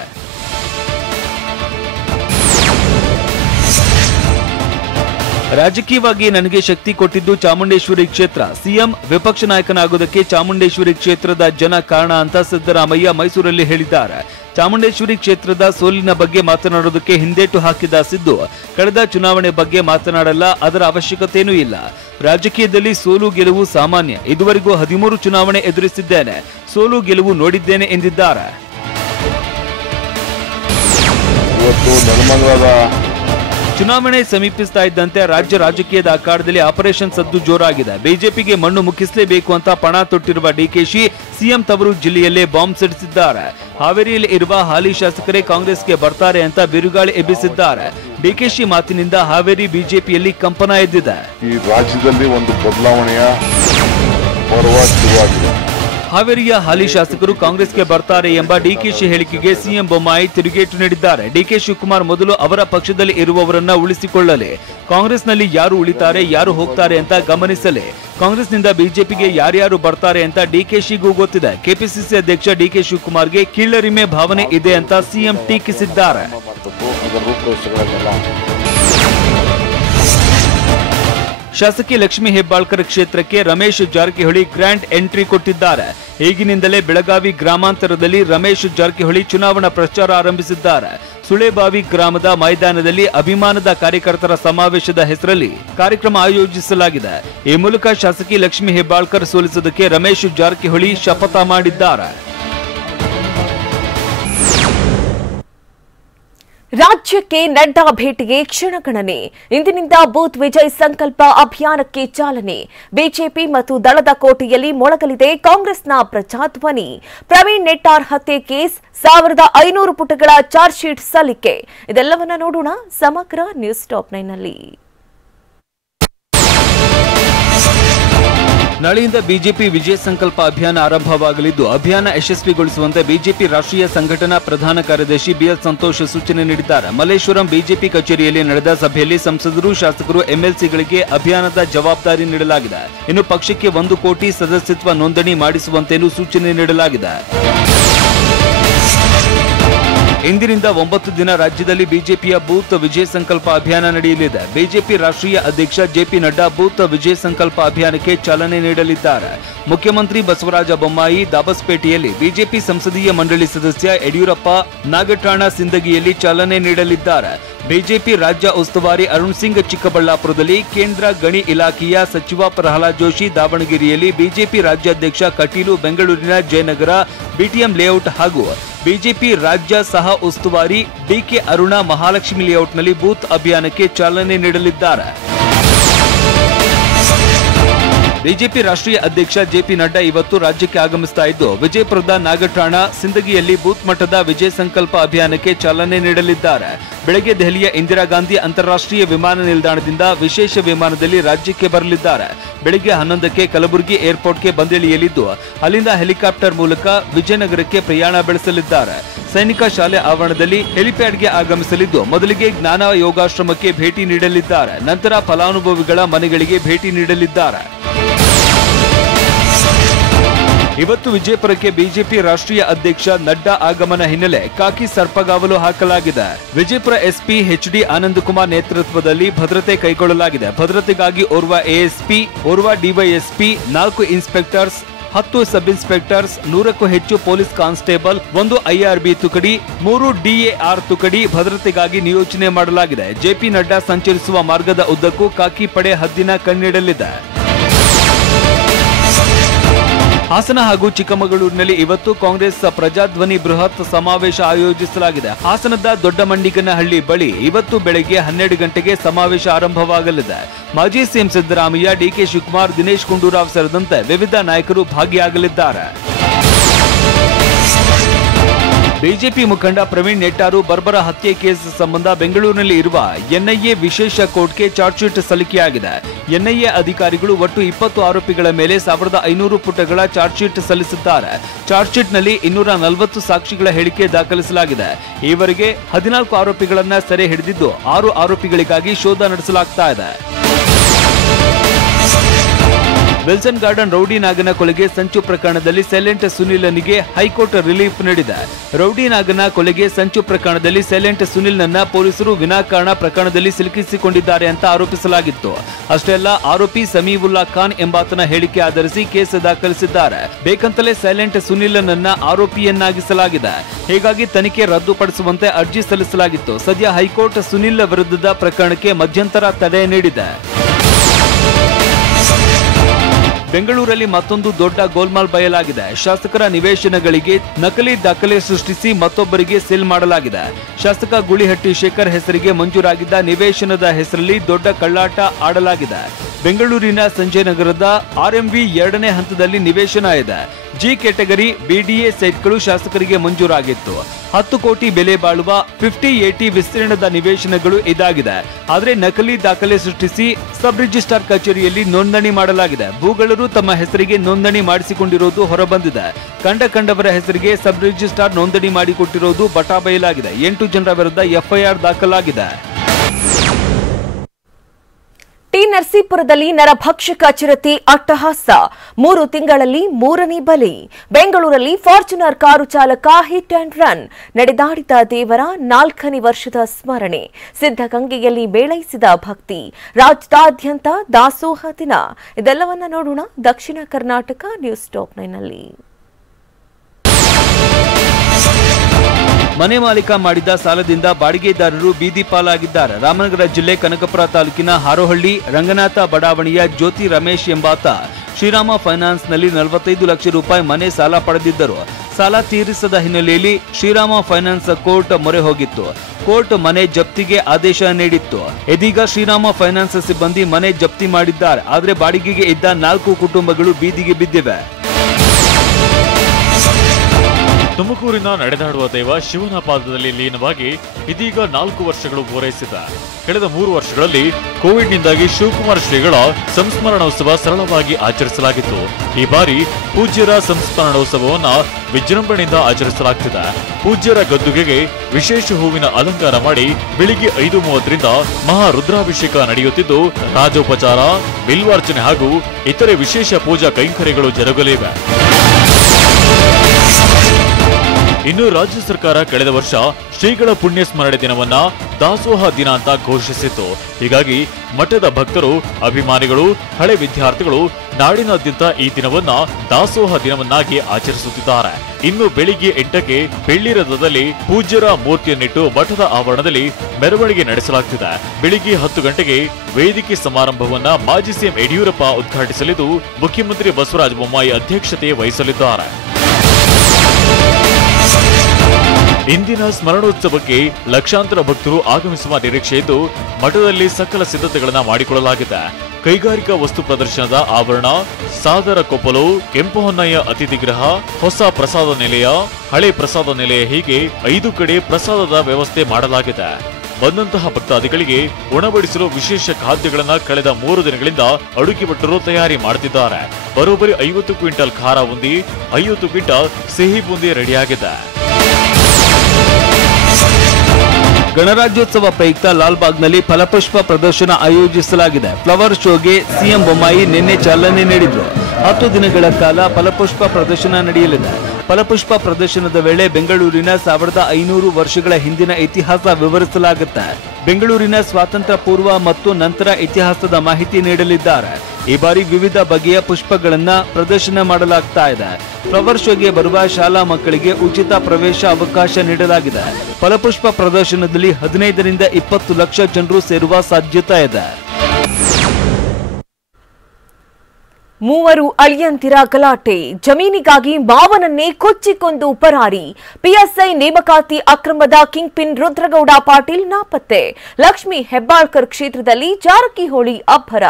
ರಾಜಕೀಯವಾಗಿ ನನಗೆ ಶಕ್ತಿ ಕೊಟ್ಟಿದ್ದು ಚಾಮುಂಡೇಶ್ವರಿ ಕ್ಷೇತ್ರ. ಸಿಎಂ ವಿಪಕ್ಷ ನಾಯಕನಾಗೋದಕ್ಕೆ ಚಾಮುಂಡೇಶ್ವರಿ ಕ್ಷೇತ್ರದ ಜನ ಕಾರಣ ಅಂತ ಸಿದ್ದರಾಮಯ್ಯ ಮೈಸೂರಲ್ಲಿ ಹೇಳಿದ್ದಾರೆ. ಚಾಮುಂಡೇಶ್ವರಿ ಕ್ಷೇತ್ರದ ಸೋಲಿನ ಬಗ್ಗೆ ಮಾತನಾಡೋದಕ್ಕೆ ಹಿಂದೇಟು ಹಾಕಿದ ಸಿದ್ದು, ಕಳೆದ ಚುನಾವಣೆ ಬಗ್ಗೆ ಮಾತನಾಡಲ್ಲ, ಅದರ ಅವಶ್ಯಕತೆಯೂ ಇಲ್ಲ. ರಾಜಕೀಯದಲ್ಲಿ ಸೋಲು ಗೆಲುವು ಸಾಮಾನ್ಯ. ಇದುವರೆಗೂ 13 ಚುನಾವಣೆ ಎದುರಿಸಿದ್ದೇನೆ, ಸೋಲು ಗೆಲುವು ನೋಡಿದ್ದೇನೆ ಎಂದಿದ್ದಾರೆ. ಚುನಾವಣೆ ಸಮೀಪಿಸ್ತಾ ಇದ್ದಂತೆ ರಾಜ್ಯ ರಾಜಕೀಯದ ಅಖಾಡದಲ್ಲಿ ಆಪರೇಷನ್ ಸದ್ದು ಜೋರಾಗಿದೆ. ಬಿಜೆಪಿಗೆ ಮಣ್ಣು ಮುಕ್ಕಿಸಲೇಬೇಕು ಅಂತ ಪಣ ತೊಟ್ಟಿರುವ ಡಿಕೆಶಿ ಸಿಎಂ ತವರು ಜಿಲ್ಲೆಯಲ್ಲೇ ಬಾಂಬ್ ಸಿಡಿಸಿದ್ದಾರೆ. ಹಾವೇರಿಯಲ್ಲಿ ಇರುವ ಹಾಲಿ ಶಾಸಕರೇ ಕಾಂಗ್ರೆಸ್ಗೆ ಬರ್ತಾರೆ ಅಂತ ಬಿರುಗಾಳಿ ಎಬ್ಬಿಸಿದ್ದಾರೆ. ಡಿಕೆಶಿ ಮಾತಿನಿಂದ ಹಾವೇರಿ ಬಿಜೆಪಿಯಲ್ಲಿ ಕಂಪನ ಎದ್ದಿದೆ. ಈ ರಾಜ್ಯದಲ್ಲಿ ಒಂದು ಬದಲಾವಣೆಯ ಪರ್ವವಾಗಿದೆ. ಹಾವೇರಿಯ ಹಾಲಿ ಶಾಸಕರು ಕಾಂಗ್ರೆಸ್ಗೆ ಬರ್ತಾರೆ ಎಂಬ ಡಿಕೆಶಿ ಹೇಳಿಕೆಗೆ ಸಿಎಂ ಬೊಮ್ಮಾಯಿ ತಿರುಗೇಟು ನೀಡಿದ್ದಾರೆ. ಡಿಕೆ ಶಿವಕುಮಾರ್ ಮೊದಲು ಅವರ ಪಕ್ಷದಲ್ಲಿ ಇರುವವರನ್ನ ಉಳಿಸಿಕೊಳ್ಳಲಿ, ಕಾಂಗ್ರೆಸ್ನಲ್ಲಿ ಯಾರು ಉಳಿತಾರೆ ಯಾರು ಹೋಗ್ತಾರೆ ಅಂತ ಗಮನಿಸಲಿ. ಕಾಂಗ್ರೆಸ್ನಿಂದ ಬಿಜೆಪಿಗೆ ಯಾರ್ಯಾರು ಬರ್ತಾರೆ ಅಂತ ಡಿಕೆಶಿಗೂ ಗೊತ್ತಿದೆ. ಕೆಪಿಸಿಸಿ ಅಧ್ಯಕ್ಷ ಡಿಕೆ ಶಿವಕುಮಾರ್ಗೆ ಕೀಳರಿಮೆ ಭಾವನೆ ಇದೆ ಅಂತ ಸಿಎಂ ಟೀಕಿಸಿದ್ದಾರೆ. ಶಾಸಕಿ ಲಕ್ಷ್ಮೀ ಹೆಬ್ಬಾಳ್ಕರ್ ಕ್ಷೇತ್ರಕ್ಕೆ ರಮೇಶ್ ಜಾರಕಿಹೊಳಿ ಗ್ರ್ಯಾಂಡ್ ಎಂಟ್ರಿ ಕೊಟ್ಟಿದ್ದಾರೆ. ಈಗಿನಿಂದಲೇ ಬೆಳಗಾವಿ ಗ್ರಾಮಾಂತರದಲ್ಲಿ ರಮೇಶ್ ಜಾರಕಿಹೊಳಿ ಚುನಾವಣಾ ಪ್ರಚಾರ ಆರಂಭಿಸಿದ್ದಾರೆ. ಸುಳೆಬಾವಿ ಗ್ರಾಮದ ಮೈದಾನದಲ್ಲಿ ಅಭಿಮಾನದ ಕಾರ್ಯಕರ್ತರ ಸಮಾವೇಶದ ಹೆಸರಲ್ಲಿ ಕಾರ್ಯಕ್ರಮ ಆಯೋಜಿಸಲಾಗಿದೆ. ಈ ಮೂಲಕ ಶಾಸಕಿ ಲಕ್ಷ್ಮೀ ಹೆಬ್ಬಾಳ್ಕರ್ ಸೋಲಿಸುವುದಕ್ಕೆ ರಮೇಶ್ ಜಾರಕಿಹೊಳಿ ಶಪಥ ಮಾಡಿದ್ದಾರೆ. ರಾಜ್ಯಕ್ಕೆ ನಡ್ಡಾ ಭೇಟಿಗೆ ಕ್ಷಣಗಣನೆ. ಇಂದಿನಿಂದ ಬೂತ್ ವಿಜಯ್ ಸಂಕಲ್ಪ ಅಭಿಯಾನಕ್ಕೆ ಚಾಲನೆ. ಬಿಜೆಪಿ ಮತ್ತು ದಳದ ಕೋಟೆಯಲ್ಲಿ ಮೊಳಗಲಿದೆ ಕಾಂಗ್ರೆಸ್ನ ಪ್ರಜಾಧ್ವನಿ. ಪ್ರವೀಣ್ ನೆಟ್ಟಾರ್ ಹತ್ಯೆ ಕೇಸ್ 1500 ಪುಟಗಳ ಚಾರ್ಜ್ ಶೀಟ್ ಸಲ್ಲಿಕೆ. ಇದೆಲ್ಲವನ್ನ ನೋಡೋಣ ಸಮಗ್ರ ನ್ಯೂಸ್ ಟಾಪ್ 9 ನಲ್ಲಿ. ನಾಳೆಯಿಂದ ಬಿಜೆಪಿ ವಿಜಯ ಸಂಕಲ್ಪ ಅಭಿಯಾನ ಆರಂಭವಾಗಲಿದ್ದು, ಅಭಿಯಾನ ಯಶಸ್ವಿಗೊಳಿಸುವಂತೆ ಬಿಜೆಪಿ ರಾಷ್ಟ್ರೀಯ ಸಂಘಟನಾ ಪ್ರಧಾನ ಕಾರ್ಯದರ್ಶಿ ಬಿಎಲ್ ಸಂತೋಷ್ ಸೂಚನೆ ನೀಡಿದ್ದಾರೆ. ಮಲ್ಲೇಶ್ವರಂ ಬಿಜೆಪಿ ಕಚೇರಿಯಲ್ಲಿ ನಡೆದ ಸಭೆಯಲ್ಲಿ ಸಂಸದರು, ಶಾಸಕರು, ಎಂಎಲ್ಸಿಗಳಿಗೆ ಅಭಿಯಾನದ ಜವಾಬ್ದಾರಿ ನೀಡಲಾಗಿದೆ. ಇನ್ನು ಪಕ್ಷಕ್ಕೆ 1 ಕೋಟಿ ಸದಸ್ಯತ್ವ ನೋಂದಣಿ ಮಾಡಿಸುವಂತೆಯೂ ಸೂಚನೆ ನೀಡಲಾಗಿದೆ. ಇಂದಿನಿಂದ 9 ದಿನ ರಾಜ್ಯದಲ್ಲಿ ಬಿಜೆಪಿಯ ಬೂತ್ ವಿಜಯ ಸಂಕಲ್ಪ ಅಭಿಯಾನ ನಡೆಯಲಿದೆ. ಬಿಜೆಪಿ ರಾಷ್ಟ್ರೀಯ ಅಧ್ಯಕ್ಷ ಜೆಪಿ ನಡ್ಡಾ ಬೂತ್ ವಿಜಯ ಸಂಕಲ್ಪ ಅಭಿಯಾನಕ್ಕೆ ಚಾಲನೆ ನೀಡಲಿದ್ದಾರೆ. ಮುಖ್ಯಮಂತ್ರಿ ಬಸವರಾಜ ಬೊಮ್ಮಾಯಿ ದಾಬಸ್ಪೇಟೆಯಲ್ಲಿ, ಬಿಜೆಪಿ ಸಂಸದೀಯ ಮಂಡಳಿ ಸದಸ್ಯ ಯಡಿಯೂರಪ್ಪ ನಾಗಠಾಣ ಸಿಂದಗಿಯಲ್ಲಿ ಚಾಲನೆ ನೀಡಲಿದ್ದಾರೆ. ಬಿಜೆಪಿ ರಾಜ್ಯ ಉಸ್ತುವಾರಿ ಅರುಣ್ ಸಿಂಗ್ ಚಿಕ್ಕಬಳ್ಳಾಪುರದಲ್ಲಿ, ಕೇಂದ್ರ ಗಣಿ ಇಲಾಖೆಯ ಸಚಿವ ಪ್ರಹ್ಲಾದ್ ಜೋಶಿ ದಾವಣಗೆರೆಯಲ್ಲಿ, ಬಿಜೆಪಿ ರಾಜ್ಯಾಧ್ಯಕ್ಷ ಕಟೀಲು ಬೆಂಗಳೂರಿನ ಜಯನಗರ ಬಿಟಿಎಂ ಲೇಔಟ್ ಹಾಗೂ ಬಿಜೆಪಿ ರಾಜ್ಯ ಸಹ ಉಸ್ತುವಾರಿ ಡಿಕೆ ಅರುಣ ಮಹಾಲಕ್ಷ್ಮಿ ಲೇಔಟ್ನಲ್ಲಿ ಬೂತ್ ಅಭಿಯಾನಕ್ಕೆ ಚಾಲನೆ ನೀಡಲಿದ್ದಾರೆ. ಬಿಜೆಪಿ ರಾಷ್ಟ್ರೀಯ ಅಧ್ಯಕ್ಷ ಜೆಪಿ ನಡ್ಡಾ ಇವತ್ತು ರಾಜ್ಯಕ್ಕೆ ಆಗಮಿಸ್ತಾ ಇದ್ದು, ವಿಜಯಪುರದ ನಾಗಠಾಣ ಸಿಂದಗಿಯಲ್ಲಿ ಬೂತ್ ಮಟ್ಟದ ವಿಜಯ ಸಂಕಲ್ಪ ಅಭಿಯಾನಕ್ಕೆ ಚಾಲನೆ ನೀಡಲಿದ್ದಾರೆ. ಬೆಳಗ್ಗೆ ದೆಹಲಿಯ ಇಂದಿರಾ ಗಾಂಧಿ ಅಂತಾರಾಷ್ಟ್ರೀಯ ವಿಮಾನ ನಿಲ್ದಾಣದಿಂದ ವಿಶೇಷ ವಿಮಾನದಲ್ಲಿ ರಾಜ್ಯಕ್ಕೆ ಬರಲಿದ್ದಾರೆ. ಬೆಳಗ್ಗೆ 11ಕ್ಕೆ ಕಲಬುರಗಿ ಏರ್ಪೋರ್ಟ್ಗೆ ಬಂದಿಳಿಯಲಿದ್ದು, ಅಲ್ಲಿಂದ ಹೆಲಿಕಾಪ್ಟರ್ ಮೂಲಕ ವಿಜಯನಗರಕ್ಕೆ ಪ್ರಯಾಣ ಬೆಳೆಸಲಿದ್ದಾರೆ. ಸೈನಿಕ ಶಾಲೆ ಆವರಣದಲ್ಲಿ ಹೆಲಿಪ್ಯಾಡ್ಗೆ ಆಗಮಿಸಲಿದ್ದು, ಮೊದಲಿಗೆ ಜ್ಞಾನ ಯೋಗಾಶ್ರಮಕ್ಕೆ ಭೇಟಿ ನೀಡಲಿದ್ದಾರೆ. ನಂತರ ಫಲಾನುಭವಿಗಳ ಮನೆಗಳಿಗೆ ಭೇಟಿ ನೀಡಲಿದ್ದಾರೆ. ಇವತ್ತು ವಿಜಯಪುರಕ್ಕೆ ಬಿಜೆಪಿ ರಾಷ್ಟ್ರೀಯ ಅಧ್ಯಕ್ಷ ನಡ್ಡಾ ಆಗಮನ ಹಿನ್ನೆಲೆ ಖಾಕಿ ಸರ್ಪಗಾವಲು ಹಾಕಲಾಗಿದೆ. ವಿಜಯಪುರ ಎಸ್ಪಿ ಎಚ್ಡಿ ಆನಂದಕುಮಾರ್ ನೇತೃತ್ವದಲ್ಲಿ ಭದ್ರತೆ ಕೈಗೊಳ್ಳಲಾಗಿದೆ. ಭದ್ರತೆಗಾಗಿ ಓರ್ವ ಎಎಸ್ಪಿ, ಓರ್ವ ಡಿವೈಎಸ್ಪಿ, 4 ಇನ್ಸ್ಪೆಕ್ಟರ್ಸ್, 10 ಸಬ್ ಇನ್ಸ್ಪೆಕ್ಟರ್ಸ್, 100ಕ್ಕೂ ಹೆಚ್ಚು ಪೊಲೀಸ್ ಕಾನ್ಸ್ಟೇಬಲ್, 1 ಐಆರ್ಬಿ ತುಕಡಿ, 3 ಡಿಎಆರ್ ತುಕಡಿ ಭದ್ರತೆಗಾಗಿ ನಿಯೋಜನೆ ಮಾಡಲಾಗಿದೆ. ಜೆಪಿ ನಡ್ಡಾ ಸಂಚರಿಸುವ ಮಾರ್ಗದ ಉದ್ದಕ್ಕೂ ಖಾಕಿ ಪಡೆ ಹದ್ದಿನ ಕಣ್ಣಿಡಲಿದೆ. ಹಾಸನ ಹಾಗೂ ಚಿಕ್ಕಮಗಳೂರಿನಲ್ಲಿ ಇವತ್ತು ಕಾಂಗ್ರೆಸ್ ಪ್ರಜಾಧ್ವನಿ ಬೃಹತ್ ಸಮಾವೇಶ ಆಯೋಜಿಸಲಾಗಿದೆ. ಹಾಸನದ ದೊಡ್ಡಮಂಡಿಗನಹಳ್ಳಿ ಬಳಿ ಇವತ್ತು ಬೆಳಗ್ಗೆ 12 ಗಂಟೆಗೆ ಸಮಾವೇಶ ಆರಂಭವಾಗಲಿದೆ. ಮಾಜಿ ಸಿಎಂ ಸಿದ್ದರಾಮಯ್ಯ, ಡಿಕೆ ಶಿವಕುಮಾರ್, ದಿನೇಶ್ ಗುಂಡೂರಾವ್ ಸೇರಿದಂತೆ ವಿವಿಧ ನಾಯಕರು ಭಾಗಿಯಾಗಲಿದ್ದಾರೆ. ಬಿಜೆಪಿ ಮುಖಂಡ ಪ್ರವೀಣ್ ನೆಟ್ಟಾರು ಬರ್ಬರ ಹತ್ಯೆ ಕೇಸ್ ಸಂಬಂಧ ಬೆಂಗಳೂರಿನಲ್ಲಿ ಇರುವ ಎನ್ಐಎ ವಿಶೇಷ ಕೋರ್ಟ್ಗೆ ಚಾರ್ಜ್ ಶೀಟ್ ಸಲ್ಲಿಕೆಯಾಗಿದೆ. ಎನ್ಐಎ ಅಧಿಕಾರಿಗಳು ಒಟ್ಟು 20 ಆರೋಪಿಗಳ ಮೇಲೆ 1500 ಪುಟಗಳ ಚಾರ್ಜ್ ಶೀಟ್ ಸಲ್ಲಿಸಿದ್ದಾರೆ. ಚಾರ್ಜ್ ಶೀಟ್ನಲ್ಲಿ 240 ಸಾಕ್ಷಿಗಳ ಹೇಳಿಕೆ ದಾಖಲಿಸಲಾಗಿದೆ. ಈವರೆಗೆ 14 ಆರೋಪಿಗಳನ್ನ ಸೆರೆ ಹಿಡಿದಿದ್ದು, 6 ಆರೋಪಿಗಳಿಗಾಗಿ ಶೋಧ ನಡೆಸಲಾಗ್ತಾ ಇದೆ. ವಿಲ್ಸನ್ ಗಾರ್ಡನ್ ರೌಡಿ ನಾಗನ ಕೊಲೆಗೆ ಸಂಚು ಪ್ರಕರಣದಲ್ಲಿ ಸೈಲೆಂಟ್ ಸುನಿಲ್ನಿಗೆ ಹೈಕೋರ್ಟ್ ರಿಲೀಫ್ ನೀಡಿದೆ. ರೌಡಿ ನಾಗನ ಕೊಲೆಗೆ ಸಂಚು ಪ್ರಕರಣದಲ್ಲಿ ಸೈಲೆಂಟ್ ಸುನಿಲ್ನನ್ನ ಪೊಲೀಸರು ವಿನಾಕಾರಣ ಪ್ರಕರಣದಲ್ಲಿ ಸಿಲುಕಿಸಿಕೊಂಡಿದ್ದಾರೆ ಅಂತ ಆರೋಪಿಸಲಾಗಿತ್ತು. ಅಷ್ಟೇ ಅಲ್ಲ, ಆರೋಪಿ ಸಮೀವುಲ್ಲಾ ಖಾನ್ ಎಂಬಾತನ ಹೇಳಿಕೆ ಆಧರಿಸಿ ಕೇಸ್ ದಾಖಲಿಸಿದ್ದಾರೆ. ಬೇಕಂತಲೇ ಸೈಲೆಂಟ್ ಸುನಿಲ್ನನ್ನ ಆರೋಪಿಯನ್ನಾಗಿಸಲಾಗಿದೆ. ಹೀಗಾಗಿ ತನಿಖೆ ರದ್ದುಪಡಿಸುವಂತೆ ಅರ್ಜಿ ಸಲ್ಲಿಸಲಾಗಿತ್ತು. ಸದ್ಯ ಹೈಕೋರ್ಟ್ ಸುನಿಲ್ ವಿರುದ್ಧದ ಪ್ರಕರಣಕ್ಕೆ ಮಧ್ಯಂತರ ತಡೆ ನೀಡಿದೆ. ಬೆಂಗಳೂರಲ್ಲಿ ಮತ್ತೊಂದು ದೊಡ್ಡ ಗೋಲ್ಮಾಲ್ ಬಯಲಾಗಿದೆ. ಶಾಸಕರ ನಿವೇಶನಗಳಿಗೆ ನಕಲಿ ದಾಖಲೆ ಸೃಷ್ಟಿಸಿ ಮತ್ತೊಬ್ಬರಿಗೆ ಸೇಲ್ ಮಾಡಲಾಗಿದೆ. ಶಾಸಕ ಗೂಳಿಹಟ್ಟಿ ಶೇಖರ್ ಹೆಸರಿಗೆ ಮಂಜೂರಾಗಿದ್ದ ನಿವೇಶನದ ಹೆಸರಲ್ಲಿ ದೊಡ್ಡ ಕಳ್ಳಾಟ ಆಡಲಾಗಿದೆ. ಬೆಂಗಳೂರಿನ ಸಂಜಯನಗರದ ಆರ್ಎಂವಿ 2ನೇ ಹಂತದಲ್ಲಿ ನಿವೇಶನ ಇದೆ. ಜಿ ಕ್ಯಾಟಗರಿ ಬಿಡಿಎ ಸೈಟ್ಗಳು ಶಾಸಕರಿಗೆ ಮಂಜೂರಾಗಿತ್ತು. 10 ಕೋಟಿ ಬೆಲೆ ಬಾಳುವ 5080 ವಿಸ್ತೀರ್ಣದ ನಿವೇಶನಗಳು ಇದಾಗಿದೆ. ಆದರೆ ನಕಲಿ ದಾಖಲೆ ಸೃಷ್ಟಿಸಿ ಸಬ್ ರಿಜಿಸ್ಟ್ರಾರ್ ಕಚೇರಿಯಲ್ಲಿ ನೋಂದಣಿ ಮಾಡಲಾಗಿದೆ. ಭೂಗಳರು ತಮ್ಮ ಹೆಸರಿಗೆ ನೋಂದಣಿ ಮಾಡಿಸಿಕೊಂಡಿರೋದು ಹೊರಬಂದಿದೆ. ಕಂಡವರ ಹೆಸರಿಗೆ ಸಬ್ ರಿಜಿಸ್ಟ್ರಾರ್ ನೋಂದಣಿ ಮಾಡಿಕೊಟ್ಟಿರೋದು ಬಟಾಬಯಲಾಗಿದೆ. 8 ಜನರ ವಿರುದ್ಧ ಎಫ್ಐಆರ್ ದಾಖಲಾಗಿದೆ. ಟಿ ನರಸೀಪುರದಲ್ಲಿ ನರಭಕ್ಷಕ ಚಿರತೆ ಅಟ್ಟಹಾಸ 3 ತಿಂಗಳಲ್ಲಿ 3ನೇ ಬಲಿ. ಬೆಂಗಳೂರಲ್ಲಿ ಫಾರ್ಚುನರ್ ಕಾರು ಚಾಲಕ ಹಿಟ್ ಅಂಡ್ ರನ್. ನಡೆದಾಡಿದ ದೇವರ 4ನೇ ವರ್ಷದ ಸ್ಮರಣೆ. ಸಿದ್ಧಗಂಗೆಯಲ್ಲಿ ಮೇಳೈಸಿದ ಭಕ್ತಿ. ರಾಜ್ಯಾದ್ಯಂತ ದಾಸೋಹ ದಿನ. ಇದೆಲ್ಲವನ್ನ ನೋಡೋಣ ದಕ್ಷಿಣ ಕರ್ನಾಟಕ ನ್ಯೂಸ್ ಟಾಪ್ 9ನಲ್ಲಿ. ಮನೆ ಮಾಲೀಕ ಮಾಡಿದ ಸಾಲದಿಂದ ಬಾಡಿಗೆದಾರರು ಬೀದಿ ಪಾಲಾಗಿದ್ದಾರೆ. ರಾಮನಗರ ಜಿಲ್ಲೆ ಕನಕಪುರ ತಾಲೂಕಿನ ಹಾರೋಹಳ್ಳಿ ರಂಗನಾಥ ಬಡಾವಣೆಯ ಜ್ಯೋತಿ ರಮೇಶ್ ಎಂಬಾತ ಶ್ರೀರಾಮ ಫೈನಾನ್ಸ್ನಲ್ಲಿ 45 ಲಕ್ಷ ರೂಪಾಯಿ ಮನೆ ಸಾಲ ಪಡೆದಿದ್ದರು. ಸಾಲ ತೀರಿಸದ ಹಿನ್ನೆಲೆಯಲ್ಲಿ ಶ್ರೀರಾಮ ಫೈನಾನ್ಸ್ ಕೋರ್ಟ್ ಮೊರೆ ಹೋಗಿತ್ತು. ಕೋರ್ಟ್ ಮನೆ ಜಪ್ತಿಗೆ ಆದೇಶ ನೀಡಿತ್ತು. ಇದೀಗ ಶ್ರೀರಾಮ ಫೈನಾನ್ಸ್ ಸಿಬ್ಬಂದಿ ಮನೆ ಜಪ್ತಿ ಮಾಡಿದ್ದಾರೆ. ಆದರೆ ಬಾಡಿಗೆಗೆ ಇದ್ದ 4 ಕುಟುಂಬಗಳು ಬೀದಿಗೆ ಬಿದ್ದಿವೆ. ತುಮಕೂರಿನ ನಡೆದಾಡುವ ದೈವ ಶಿವನ ಪಾದದಲ್ಲಿ ಲೀನವಾಗಿ ಇದೀಗ 4 ವರ್ಷಗಳು ಪೂರೈಸಿದೆ. ಕಳೆದ 3 ವರ್ಷಗಳಲ್ಲಿ ಕೋವಿಡ್ನಿಂದಾಗಿ ಶಿವಕುಮಾರ ಶ್ರೀಗಳ ಸಂಸ್ಮರಣೋತ್ಸವ ಸರಳವಾಗಿ ಆಚರಿಸಲಾಗಿತ್ತು. ಈ ಬಾರಿ ಪೂಜ್ಯರ ಸಂಸ್ಮರಣೋತ್ಸವವನ್ನು ವಿಜೃಂಭಣೆಯಿಂದ ಆಚರಿಸಲಾಗುತ್ತಿದೆ. ಪೂಜ್ಯರ ಗದ್ದುಗೆಗೆ ವಿಶೇಷ ಹೂವಿನ ಅಲಂಕಾರ ಮಾಡಿ ಬೆಳಿಗ್ಗೆ 5:30ರಿಂದ ಮಹಾ ರುದ್ರಾಭಿಷೇಕ ನಡೆಯುತ್ತಿದ್ದು, ರಾಜೋಪಚಾರ, ಬಿಲ್ವಾರ್ಚನೆ ಹಾಗೂ ಇತರೆ ವಿಶೇಷ ಪೂಜಾ ಕೈಂಕರ್ಯಗಳು ಜರುಗಲಿವೆ. ಇನ್ನು ರಾಜ್ಯ ಸರ್ಕಾರ ಕಳೆದ ವರ್ಷ ಶ್ರೀಗಳ ಪುಣ್ಯ ಸ್ಮರಣೆ ದಿನವನ್ನ ದಾಸೋಹ ದಿನ ಅಂತ ಘೋಷಿಸಿತ್ತು. ಹೀಗಾಗಿ ಮಠದ ಭಕ್ತರು, ಅಭಿಮಾನಿಗಳು, ಹಳೆ ವಿದ್ಯಾರ್ಥಿಗಳು ನಾಡಿನಾದ್ಯಂತ ಈ ದಿನವನ್ನ ದಾಸೋಹ ದಿನವನ್ನಾಗಿ ಆಚರಿಸುತ್ತಿದ್ದಾರೆ. ಇನ್ನು ಬೆಳಿಗ್ಗೆ 8ಕ್ಕೆ ಬೆಳ್ಳಿ ರಥದಲ್ಲಿ ಪೂಜ್ಯರ ಮೂರ್ತಿಯನ್ನಿಟ್ಟು ಮಠದ ಆವರಣದಲ್ಲಿ ಮೆರವಣಿಗೆ ನಡೆಸಲಾಗುತ್ತಿದೆ. ಬೆಳಿಗ್ಗೆ 10 ಗಂಟೆಗೆ ವೇದಿಕೆ ಸಮಾರಂಭವನ್ನ ಮಾಜಿ ಸಿಎಂ ಯಡಿಯೂರಪ್ಪ ಉದ್ಘಾಟಿಸಲಿದ್ದು, ಮುಖ್ಯಮಂತ್ರಿ ಬಸವರಾಜ ಬೊಮ್ಮಾಯಿ ಅಧ್ಯಕ್ಷತೆ ವಹಿಸಲಿದ್ದಾರೆ. ಇಂದಿನ ಸ್ಮರಣೋತ್ಸವಕ್ಕೆ ಲಕ್ಷಾಂತರ ಭಕ್ತರು ಆಗಮಿಸುವ ನಿರೀಕ್ಷೆ ಇದ್ದು, ಮಠದಲ್ಲಿ ಸಕಲ ಸಿದ್ಧತೆಗಳನ್ನು ಮಾಡಿಕೊಳ್ಳಲಾಗಿದೆ. ಕೈಗಾರಿಕಾ ವಸ್ತು ಪ್ರದರ್ಶನದ ಆವರಣ, ಸಾದರ ಕೊಪ್ಪಲು, ಕೆಂಪು ಹೊನ್ನಯ್ಯ ಅತಿಥಿ ಗೃಹ, ಹೊಸ ಪ್ರಸಾದ ನಿಲಯ, ಹಳೆ ಪ್ರಸಾದ ನಿಲಯ ಹೀಗೆ 5 ಕಡೆ ಪ್ರಸಾದದ ವ್ಯವಸ್ಥೆ ಮಾಡಲಾಗಿದೆ. ಬಂದಂತಹ ಭಕ್ತಾದಿಗಳಿಗೆ ಉಣಬಡಿಸಲು ವಿಶೇಷ ಖಾದ್ಯಗಳನ್ನು ಕಳೆದ 3 ದಿನಗಳಿಂದ ಅಡುಗೆ ಭಟ್ಟರು ತಯಾರಿ ಮಾಡುತ್ತಿದ್ದಾರೆ. ಬರೋಬ್ಬರಿ 50 ಕ್ವಿಂಟಲ್ ಖಾರ ಬೂಂದಿ, 50 ಕ್ವಿಂಟಲ್ ಸಿಹಿ ಬೂಂದಿ ರೆಡಿಯಾಗಿದೆ. ಗಣರಾಜ್ಯೋತ್ಸವ ಪ್ರಯುಕ್ತ ಲಾಲ್ಬಾಗ್ನಲ್ಲಿ ಫಲಪುಷ್ಪ ಪ್ರದರ್ಶನ ಆಯೋಜಿಸಲಾಗಿದೆ. ಫ್ಲವರ್ ಶೋಗೆ ಸಿಎಂ ಬೊಮ್ಮಾಯಿ ನಿನ್ನೆ ಚಾಲನೆ ನೀಡಿದ್ರು. 10 ದಿನಗಳ ಕಾಲ ಫಲಪುಷ್ಪ ಪ್ರದರ್ಶನ ನಡೆಯಲಿದೆ. ಫಲಪುಷ್ಪ ಪ್ರದರ್ಶನದ ವೇಳೆ ಬೆಂಗಳೂರಿನ 1500 ವರ್ಷಗಳ ಹಿಂದಿನ ಇತಿಹಾಸ ವಿವರಿಸಲಾಗುತ್ತೆ. ಬೆಂಗಳೂರಿನ ಸ್ವಾತಂತ್ರ್ಯ ಪೂರ್ವ ಮತ್ತು ನಂತರ ಇತಿಹಾಸದ ಮಾಹಿತಿ ನೀಡಲಿದ್ದಾರೆ. ಈ ಬಾರಿ ವಿವಿಧ ಬಗೆಯ ಪುಷ್ಪಗಳನ್ನ ಪ್ರದರ್ಶನ ಮಾಡಲಾಗ್ತಾ ಇದೆ. ಫ್ಲವರ್ ಶೋಗೆ ಬರುವ ಶಾಲಾ ಮಕ್ಕಳಿಗೆ ಉಚಿತ ಪ್ರವೇಶ ಅವಕಾಶ ನೀಡಲಾಗಿದೆ. ಫಲಪುಷ್ಪ ಪ್ರದರ್ಶನದಲ್ಲಿ 15ರಿಂದ 20 ಲಕ್ಷ ಜನರು ಸೇರುವ ಸಾಧ್ಯತೆ ಇದೆ. 3 ಅಳಿಯಂತಿರ ಗಲಾಟೆ. ಜಮೀನಿಗಾಗಿ ಮಾವನನ್ನೇ ಕೊಚ್ಚಿಕೊಂದು ಪರಾರಿ. ಪಿಎಸ್ಐ ನೇಮಕಾತಿ ಅಕ್ರಮದ ಕಿಂಗ್ ಪಿನ್ ರುದ್ರಗೌಡ ಪಾಟೀಲ್ ನಾಪತ್ತೆ. ಲಕ್ಷ್ಮೀ ಹೆಬ್ಬಾಳ್ಕರ್ ಕ್ಷೇತ್ರದಲ್ಲಿ ಜಾರಕಿಹೊಳಿ ಅಬ್ಬರ.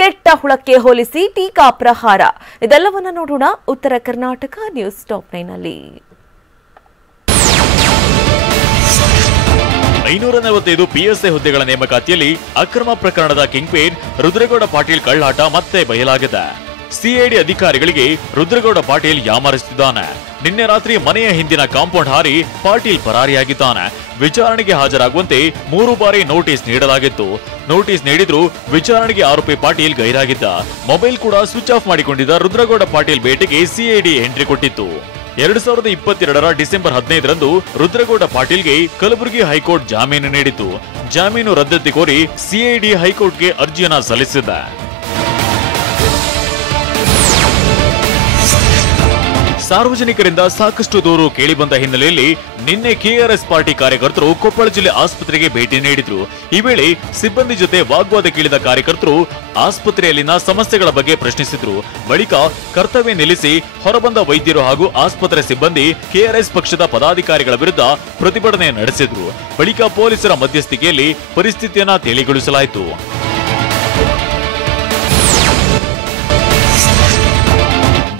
ಕೆಟ್ಟ ಹುಳಕ್ಕೆ ಹೋಲಿಸಿ ಟೀಕಾ ಪ್ರಹಾರ. ಇದೆಲ್ಲವನ್ನ ನೋಡೋಣ ಉತ್ತರ ಕರ್ನಾಟಕ ನ್ಯೂಸ್ ಟಾಪ್ 9ನಲ್ಲಿ. 545 ಪಿಎಸ್ಐ ಹುದ್ದೆಗಳ ನೇಮಕಾತಿಯಲ್ಲಿ ಅಕ್ರಮ ಪ್ರಕರಣದ ಕಿಂಗ್ ಪಿನ್ ರುದ್ರಗೌಡ ಪಾಟೀಲ್ ಕಳ್ಳಾಟ ಮತ್ತೆ ಬಯಲಾಗಿದೆ. ಸಿಐಡಿ ಅಧಿಕಾರಿಗಳಿಗೆ ರುದ್ರಗೌಡ ಪಾಟೀಲ್ ಯಾಮಾರಿಸುತ್ತಿದ್ದಾನೆ. ನಿನ್ನೆ ರಾತ್ರಿ ಮನೆಯ ಹಿಂದಿನ ಕಾಂಪೌಂಡ್ ಹಾರಿ ಪಾಟೀಲ್ ಪರಾರಿಯಾಗಿದ್ದಾನೆ. ವಿಚಾರಣೆಗೆ ಹಾಜರಾಗುವಂತೆ 3 ಬಾರಿ ನೋಟಿಸ್ ನೀಡಲಾಗಿತ್ತು. ನೋಟಿಸ್ ನೀಡಿದ್ರು ವಿಚಾರಣೆಗೆ ಆರೋಪಿ ಪಾಟೀಲ್ ಗೈರಾಗಿದ್ದ. ಮೊಬೈಲ್ ಕೂಡ ಸ್ವಿಚ್ ಆಫ್ ಮಾಡಿಕೊಂಡಿದ್ದ ರುದ್ರಗೌಡ ಪಾಟೀಲ್ ಭೇಟಿಗೆ ಸಿಐಡಿ ಎಂಟ್ರಿ ಕೊಟ್ಟಿತ್ತು. 2022ರ ಡಿಸೆಂಬರ್ 15ರಂದು ರುದ್ರಗೌಡ ಪಾಟೀಲ್ಗೆ ಕಲಬುರಗಿ ಹೈಕೋರ್ಟ್ ಜಾಮೀನು ನೀಡಿತು. ಜಾಮೀನು ರದ್ದತಿ ಕೋರಿ ಸಿಐಡಿ ಹೈಕೋರ್ಟ್ಗೆ ಅರ್ಜಿಯನ್ನ ಸಲ್ಲಿಸಿದೆ. ಸಾರ್ವಜನಿಕರಿಂದ ಸಾಕಷ್ಟು ದೂರು ಕೇಳಿಬಂದ ಹಿನ್ನೆಲೆಯಲ್ಲಿ ನಿನ್ನೆ ಕೆಆರ್ಎಸ್ ಪಾರ್ಟಿ ಕಾರ್ಯಕರ್ತರು ಕೊಪ್ಪಳ ಜಿಲ್ಲೆ ಆಸ್ಪತ್ರೆಗೆ ಭೇಟಿ ನೀಡಿದ್ರು. ಈ ವೇಳೆ ಸಿಬ್ಬಂದಿ ಜೊತೆ ವಾಗ್ವಾದಕ್ಕಿಳಿದ ಕಾರ್ಯಕರ್ತರು ಆಸ್ಪತ್ರೆಯಲ್ಲಿನ ಸಮಸ್ಯೆಗಳ ಬಗ್ಗೆ ಪ್ರಶ್ನಿಸಿದ್ರು. ಬಳಿಕ ಕರ್ತವ್ಯ ನಿಲ್ಲಿಸಿ ಹೊರಬಂದ ವೈದ್ಯರು ಹಾಗೂ ಆಸ್ಪತ್ರೆ ಸಿಬ್ಬಂದಿ ಕೆಆರ್ಎಸ್ ಪಕ್ಷದ ಪದಾಧಿಕಾರಿಗಳ ವಿರುದ್ಧ ಪ್ರತಿಭಟನೆ ನಡೆಸಿದ್ರು. ಬಳಿಕ ಪೊಲೀಸರ ಮಧ್ಯಸ್ಥಿಕೆಯಲ್ಲಿ ಪರಿಸ್ಥಿತಿಯನ್ನ ತಿಳಿಗೊಳಿಸಲಾಯಿತು.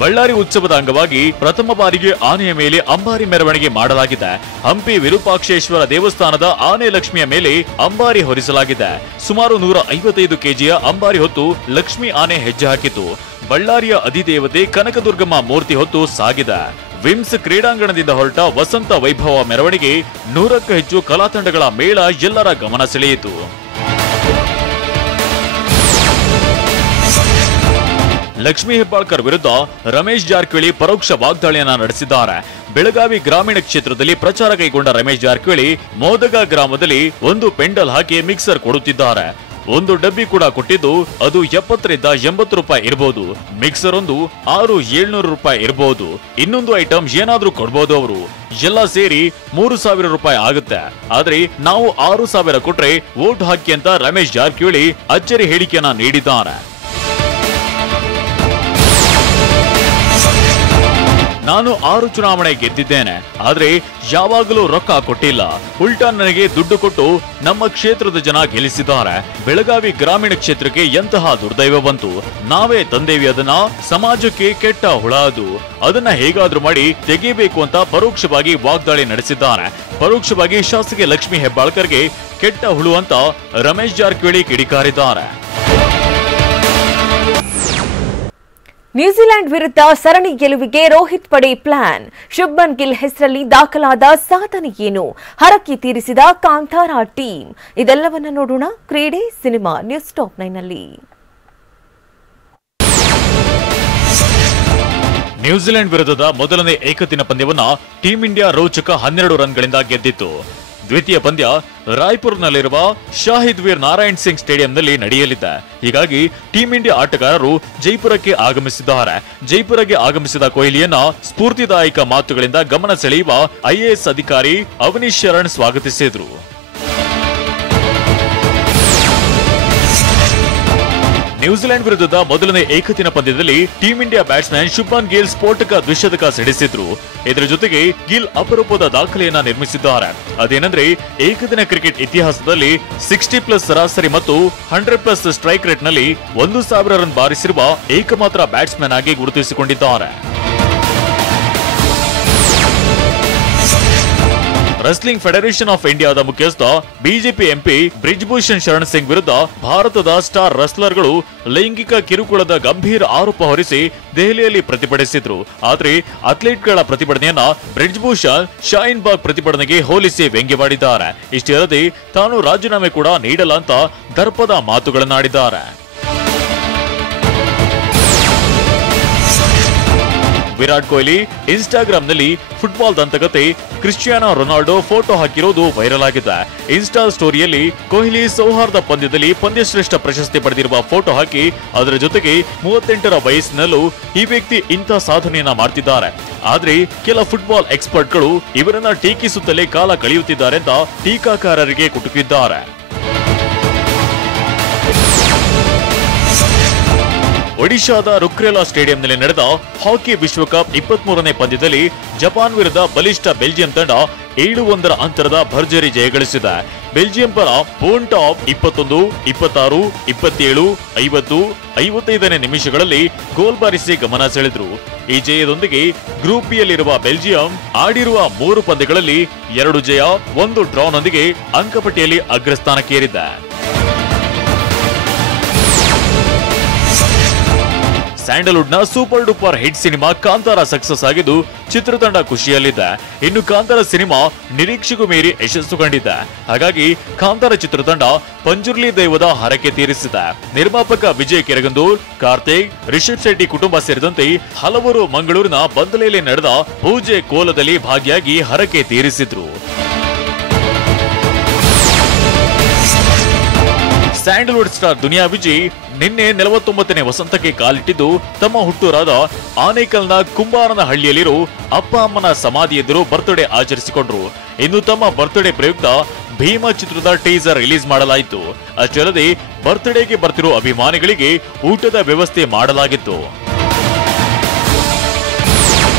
ಬಳ್ಳಾರಿ ಉತ್ಸವದ ಅಂಗವಾಗಿ ಪ್ರಥಮ ಬಾರಿಗೆ ಆನೆಯ ಮೇಲೆ ಅಂಬಾರಿ ಮೆರವಣಿಗೆ ಮಾಡಲಾಗಿದೆ. ಹಂಪಿ ವಿರೂಪಾಕ್ಷೇಶ್ವರ ದೇವಸ್ಥಾನದ ಆನೆ ಲಕ್ಷ್ಮಿಯ ಮೇಲೆ ಅಂಬಾರಿ ಹೊರಿಸಲಾಗಿದೆ. ಸುಮಾರು 155 ಕೆಜಿಯ ಅಂಬಾರಿ ಹೊತ್ತು ಲಕ್ಷ್ಮಿ ಆನೆ ಹೆಜ್ಜೆ ಹಾಕಿತು. ಬಳ್ಳಾರಿಯ ಅಧಿದೇವತೆ ಕನಕದುರ್ಗಮ್ಮ ಮೂರ್ತಿ ಹೊತ್ತು ಸಾಗಿದೆ. ವಿಮ್ಸ್ ಕ್ರೀಡಾಂಗಣದಿಂದ ಹೊರಟ ವಸಂತ ವೈಭವ ಮೆರವಣಿಗೆ 100ಕ್ಕೂ ಹೆಚ್ಚು ಕಲಾ ತಂಡಗಳ ಮೇಳ ಎಲ್ಲರ ಗಮನ ಸೆಳೆಯಿತು. ಲಕ್ಷ್ಮೀ ಹೆಬ್ಬಾಳ್ಕರ್ ವಿರುದ್ಧ ರಮೇಶ್ ಜಾರಕಿಹೊಳಿ ಪರೋಕ್ಷ ವಾಗ್ದಾಳಿಯನ್ನ ನಡೆಸಿದ್ದಾರೆ. ಬೆಳಗಾವಿ ಗ್ರಾಮೀಣ ಕ್ಷೇತ್ರದಲ್ಲಿ ಪ್ರಚಾರ ಕೈಗೊಂಡ ರಮೇಶ್ ಜಾರಕಿಹೊಳಿ ಮೋದಗ ಗ್ರಾಮದಲ್ಲಿ ಒಂದು ಪೆಂಡಲ್ ಹಾಕಿ ಮಿಕ್ಸರ್ ಕೊಡುತ್ತಿದ್ದಾರೆ. ಒಂದು ಡಬ್ಬಿ ಕೂಡ ಕೊಟ್ಟಿದ್ದು ಅದು 70 ರಿಂದ 80 ರೂಪಾಯಿ ಇರಬಹುದು. ಮಿಕ್ಸರ್ ಒಂದು 600-700 ರೂಪಾಯಿ ಇರಬಹುದು. ಇನ್ನೊಂದು ಐಟಮ್ ಏನಾದ್ರೂ ಕೊಡ್ಬೋದು ಅವರು. ಎಲ್ಲ ಸೇರಿ 3000 ರೂಪಾಯಿ ಆಗುತ್ತೆ. ಆದ್ರೆ ನಾವು 6000 ಕೊಟ್ರೆ ವೋಟ್ ಹಾಕಿ ಅಂತ ರಮೇಶ್ ಜಾರಕಿಹೊಳಿ ಅಚ್ಚರಿ ಹೇಳಿಕೆಯನ್ನ ನೀಡಿದ್ದಾರೆ. ನಾನು 6 ಚುನಾವಣೆ ಗೆದ್ದಿದ್ದೇನೆ, ಆದ್ರೆ ಯಾವಾಗಲೂ ರೊಕ್ಕ ಕೊಟ್ಟಿಲ್ಲ. ಉಲ್ಟಾ ನನಗೆ ದುಡ್ಡು ಕೊಟ್ಟು ನಮ್ಮ ಕ್ಷೇತ್ರದ ಜನ ಗೆಲ್ಲಿಸಿದ್ದಾರೆ. ಬೆಳಗಾವಿ ಗ್ರಾಮೀಣ ಕ್ಷೇತ್ರಕ್ಕೆ ಎಂತಹ ದುರ್ದೈವ ಬಂತು. ನಾವೇ ತಂದೇವಿ ಅದನ್ನ. ಸಮಾಜಕ್ಕೆ ಕೆಟ್ಟ ಹುಳ ಅದು. ಅದನ್ನ ಹೇಗಾದ್ರೂ ಮಾಡಿ ತೆಗೆಯಬೇಕು ಅಂತ ಪರೋಕ್ಷವಾಗಿ ವಾಗ್ದಾಳಿ ನಡೆಸಿದ್ದಾರೆ. ಪರೋಕ್ಷವಾಗಿ ಶಾಸಕಿ ಲಕ್ಷ್ಮೀ ಹೆಬ್ಬಾಳ್ಕರ್ಗೆ ಕೆಟ್ಟ ಹುಳು ಅಂತ ರಮೇಶ್ ಜಾರಕಿಹೊಳಿ ಕಿಡಿಕಾರಿದ್ದಾರೆ. ನ್ಯೂಜಿಲೆಂಡ್ ವಿರುದ್ಧ ಸರಣಿ ಗೆಲುವಿಗೆ ರೋಹಿತ್ ಪಡೆ ಪ್ಲಾನ್. ಶುಭ್ಮನ್ ಗಿಲ್ ಹೆಸರಲ್ಲಿ ದಾಖಲಾದ ಸಾಧನೆ ಏನು? ಹರಕೆ ತೀರಿಸಿದ ಕಾಂತಾರ ಟೀಮ್. ಇದೆಲ್ಲವನ್ನ ನೋಡೋಣ ಕ್ರೀಡೆ ಸಿನಿಮಾ ನ್ಯೂಸ್ ಟಾಪ್ 9 ನಲ್ಲಿ. ನ್ಯೂಜಿಲೆಂಡ್ ವಿರುದ್ಧದ ಮೊದಲನೇ ಏಕದಿನ ಪಂದ್ಯವನ್ನ ಟೀಂ ಇಂಡಿಯಾ ರೋಚಕ 12 ರನ್ಗಳಿಂದ ಗೆದ್ದಿತ್ತು. ದ್ವಿತೀಯ ಪಂದ್ಯ ರಾಯ್ಪುರ್ನಲ್ಲಿರುವ ಶಾಹಿದ್ ವೀರ್ ನಾರಾಯಣ್ ಸಿಂಗ್ ಸ್ಟೇಡಿಯಂನಲ್ಲಿ ನಡೆಯಲಿದೆ. ಹೀಗಾಗಿ ಟೀಂ ಇಂಡಿಯಾ ಆಟಗಾರರು ಜೈಪುರಕ್ಕೆ ಆಗಮಿಸಿದ್ದಾರೆ. ಜೈಪುರಕ್ಕೆ ಆಗಮಿಸಿದ ಕೊಹ್ಲಿಯನ್ನ ಸ್ಫೂರ್ತಿದಾಯಕ ಮಾತುಗಳಿಂದ ಗಮನ ಸೆಳೆಯುವ ಐಎಎಸ್ ಅಧಿಕಾರಿ ಅವನೀಶ್ ಶರಣ್ ಸ್ವಾಗತಿಸಿದ್ರು. ನ್ಯೂಜಿಲೆಂಡ್ ವಿರುದ್ಧದ ಮೊದಲನೇ ಏಕದಿನ ಪಂದ್ಯದಲ್ಲಿ team India batsman Shubman Gill ಸ್ಫೋಟಕ ದ್ವಿಶತಕ ಸಿಡಿಸಿದ್ರು. ಇದರ ಜೊತೆಗೆ ಗಿಲ್ ಅಪರೂಪದ ದಾಖಲೆಯನ್ನ ನಿರ್ಮಿಸಿದ್ದಾರೆ. ಅದೇನೆಂದ್ರೆ ಏಕದಿನ ಕ್ರಿಕೆಟ್ ಇತಿಹಾಸದಲ್ಲಿ 60+ ಸರಾಸರಿ ಮತ್ತು 100+ ಸ್ಟ್ರೈಕ್ ರೇಟ್ ನಲ್ಲಿ 1000 ರನ್ ಬಾರಿಸಿರುವ ಏಕಮಾತ್ರ ಬ್ಯಾಟ್ಸ್ಮನ್ ಆಗಿ ಗುರುತಿಸಿಕೊಂಡಿದ್ದಾರೆ. ರೆಸ್ಲಿಂಗ್ ಫೆಡರೇಷನ್ ಆಫ್ ಇಂಡಿಯಾದ ಮುಖ್ಯಸ್ಥ ಬಿಜೆಪಿ ಎಂಪಿ ಬ್ರಿಜ್ಭೂಷಣ್ ಶರಣ್ ಸಿಂಗ್ ವಿರುದ್ಧ ಭಾರತದ ಸ್ಟಾರ್ ರೆಸ್ಲರ್ಗಳು ಲೈಂಗಿಕ ಕಿರುಕುಳದ ಗಂಭೀರ ಆರೋಪ ಹೊರಿಸಿ ದೆಹಲಿಯಲ್ಲಿ ಪ್ರತಿಭಟಿಸಿದ್ರು. ಆದ್ರೆ ಅಥ್ಲೀಟ್ಗಳ ಪ್ರತಿಭಟನೆಯನ್ನ ಬ್ರಿಜ್ಭೂಷಣ್ ಶಾಹೀನ್ ಬಾಗ್ ಪ್ರತಿಭಟನೆಗೆ ಹೋಲಿಸಿ ವ್ಯಂಗ್ಯವಾಡಿದ್ದಾರೆ. ಇಷ್ಟೇ ಅಲ್ಲದೆ ತಾನು ರಾಜೀನಾಮೆ ಕೂಡ ನೀಡಲ್ಲ ಅಂತ ದರ್ಪದ ಮಾತುಗಳನ್ನಾಡಿದ್ದಾರೆ. ವಿರಾಟ್ ಕೊಹ್ಲಿ ಇನ್ಸ್ಟಾಗ್ರಾಂನಲ್ಲಿ ಫುಟ್ಬಾಲ್ ದಂತಕತೆ ಕ್ರಿಸ್ಟಿಯಾನೋ ರೊನಾಲ್ಡೋ ಫೋಟೋ ಹಾಕಿರೋದು ವೈರಲ್ ಆಗಿದೆ. ಇನ್ಸ್ಟಾ ಸ್ಟೋರಿಯಲ್ಲಿ ಕೊಹ್ಲಿ ಸೌಹಾರ್ದ ಪಂದ್ಯದಲ್ಲಿ ಪಂದ್ಯಶ್ರೇಷ್ಠ ಪ್ರಶಸ್ತಿ ಪಡೆದಿರುವ ಫೋಟೋ ಹಾಕಿ ಅದರ ಜೊತೆಗೆ 38ರ ವಯಸ್ಸಿನಲ್ಲೂ ಈ ವ್ಯಕ್ತಿ ಇಂಥ ಸಾಧನೆಯನ್ನ ಮಾಡ್ತಿದ್ದಾರೆ. ಆದ್ರೆ ಕೆಲ ಫುಟ್ಬಾಲ್ ಎಕ್ಸ್ಪರ್ಟ್ಗಳು ಇವರನ್ನ ಟೀಕಿಸುತ್ತಲೇ ಕಾಲ ಕಳೆಯುತ್ತಿದ್ದಾರೆ ಅಂತ ಟೀಕಾಕಾರರಿಗೆ ಕುಟುಕಿದ್ದಾರೆ. ಒಡಿಶಾದ ರುಕ್ರೇಲಾ ಸ್ಟೇಡಿಯಂನಲ್ಲಿ ನಡೆದ ಹಾಕಿ ವಿಶ್ವಕಪ್ 23ನೇ ಪಂದ್ಯದಲ್ಲಿ ಜಪಾನ್ ವಿರುದ್ಧ ಬಲಿಷ್ಠ ಬೆಲ್ಜಿಯಂ ತಂಡ 7-1 ಅಂತರದ ಭರ್ಜರಿ ಜಯಗಳಿಸಿದೆ. ಬೆಲ್ಜಿಯಂ ಪರ ಬೋನ್ ಟಾಪ್ 21, 26, 27, 50, 55ನೇ ನಿಮಿಷಗಳಲ್ಲಿ ಗೋಲ್ ಬಾರಿಸಿ ಗಮನ ಸೆಳೆದ್ರು. ಈ ಜಯದೊಂದಿಗೆ ಗ್ರೂಪ್ ಬಿಯಲ್ಲಿರುವ ಬೆಲ್ಜಿಯಂ ಆಡಿರುವ 3 ಪಂದ್ಯಗಳಲ್ಲಿ 2 ಜಯ 1 ಡ್ರಾನೊಂದಿಗೆ ಅಂಕಪಟ್ಟಿಯಲ್ಲಿ ಅಗ್ರಸ್ಥಾನಕ್ಕೇರಿದೆ. ಸ್ಯಾಂಡಲ್ವುಡ್ನ super duper hit cinema Kantara success ಆಗಿದ್ದು ಚಿತ್ರತಂಡ ಖುಷಿಯಲ್ಲಿದೆ. ಇನ್ನು ಕಾಂತಾರ ಸಿನಿಮಾ ನಿರೀಕ್ಷೆಗೂ ಮೀರಿ ಯಶಸ್ಸು ಕಂಡಿದೆ. ಹಾಗಾಗಿ ಕಾಂತಾರ ಚಿತ್ರತಂಡ ಪಂಜುರ್ಲಿ ದೈವದ ಹರಕೆ ತೀರಿಸಿದೆ. ನಿರ್ಮಾಪಕ ವಿಜಯ್ ಕಿರಗಂದೂರ್, ಕಾರ್ತಿಕ್, ರಿಷಬ್ ಶೆಟ್ಟಿ ಕುಟುಂಬ ಸೇರಿದಂತೆ ಹಲವರು ಮಂಗಳೂರಿನ ಬಂದಲೆಯಲ್ಲಿ ನಡೆದ ಪೂಜೆ ಕೋಲದಲ್ಲಿ ಭಾಗಿಯಾಗಿ ಹರಕೆ ತೀರಿಸಿದ್ರು. ಸ್ಯಾಂಡಲ್ವುಡ್ ಸ್ಟಾರ್ ದುನಿಯಾ ವಿಜಯ್ ನಿನ್ನೆ 49ನೇ ವಸಂತಕ್ಕೆ ಕಾಲಿಟ್ಟಿದ್ದು ತಮ್ಮ ಹುಟ್ಟೂರಾದ ಆನೇಕಲ್ನ ಕುಂಬಾರನಹಳ್ಳಿಯಲ್ಲಿರೋ ಅಪ್ಪ ಅಮ್ಮನ ಸಮಾಧಿ ಎದುರು ಬರ್ತ್ಡೇ ಆಚರಿಸಿಕೊಂಡ್ರು. ಇನ್ನು ತಮ್ಮ ಬರ್ತ್ಡೇ ಪ್ರಯುಕ್ತ ಭೀಮಾ ಚಿತ್ರದ ಟೀಸರ್ ರಿಲೀಸ್ ಮಾಡಲಾಯಿತು. ಅಷ್ಟೇ ಅಲ್ಲದೆ ಬರ್ತ್ಡೇಗೆ ಬರ್ತಿರೋ ಅಭಿಮಾನಿಗಳಿಗೆ ಊಟದ ವ್ಯವಸ್ಥೆ ಮಾಡಲಾಗಿತ್ತು.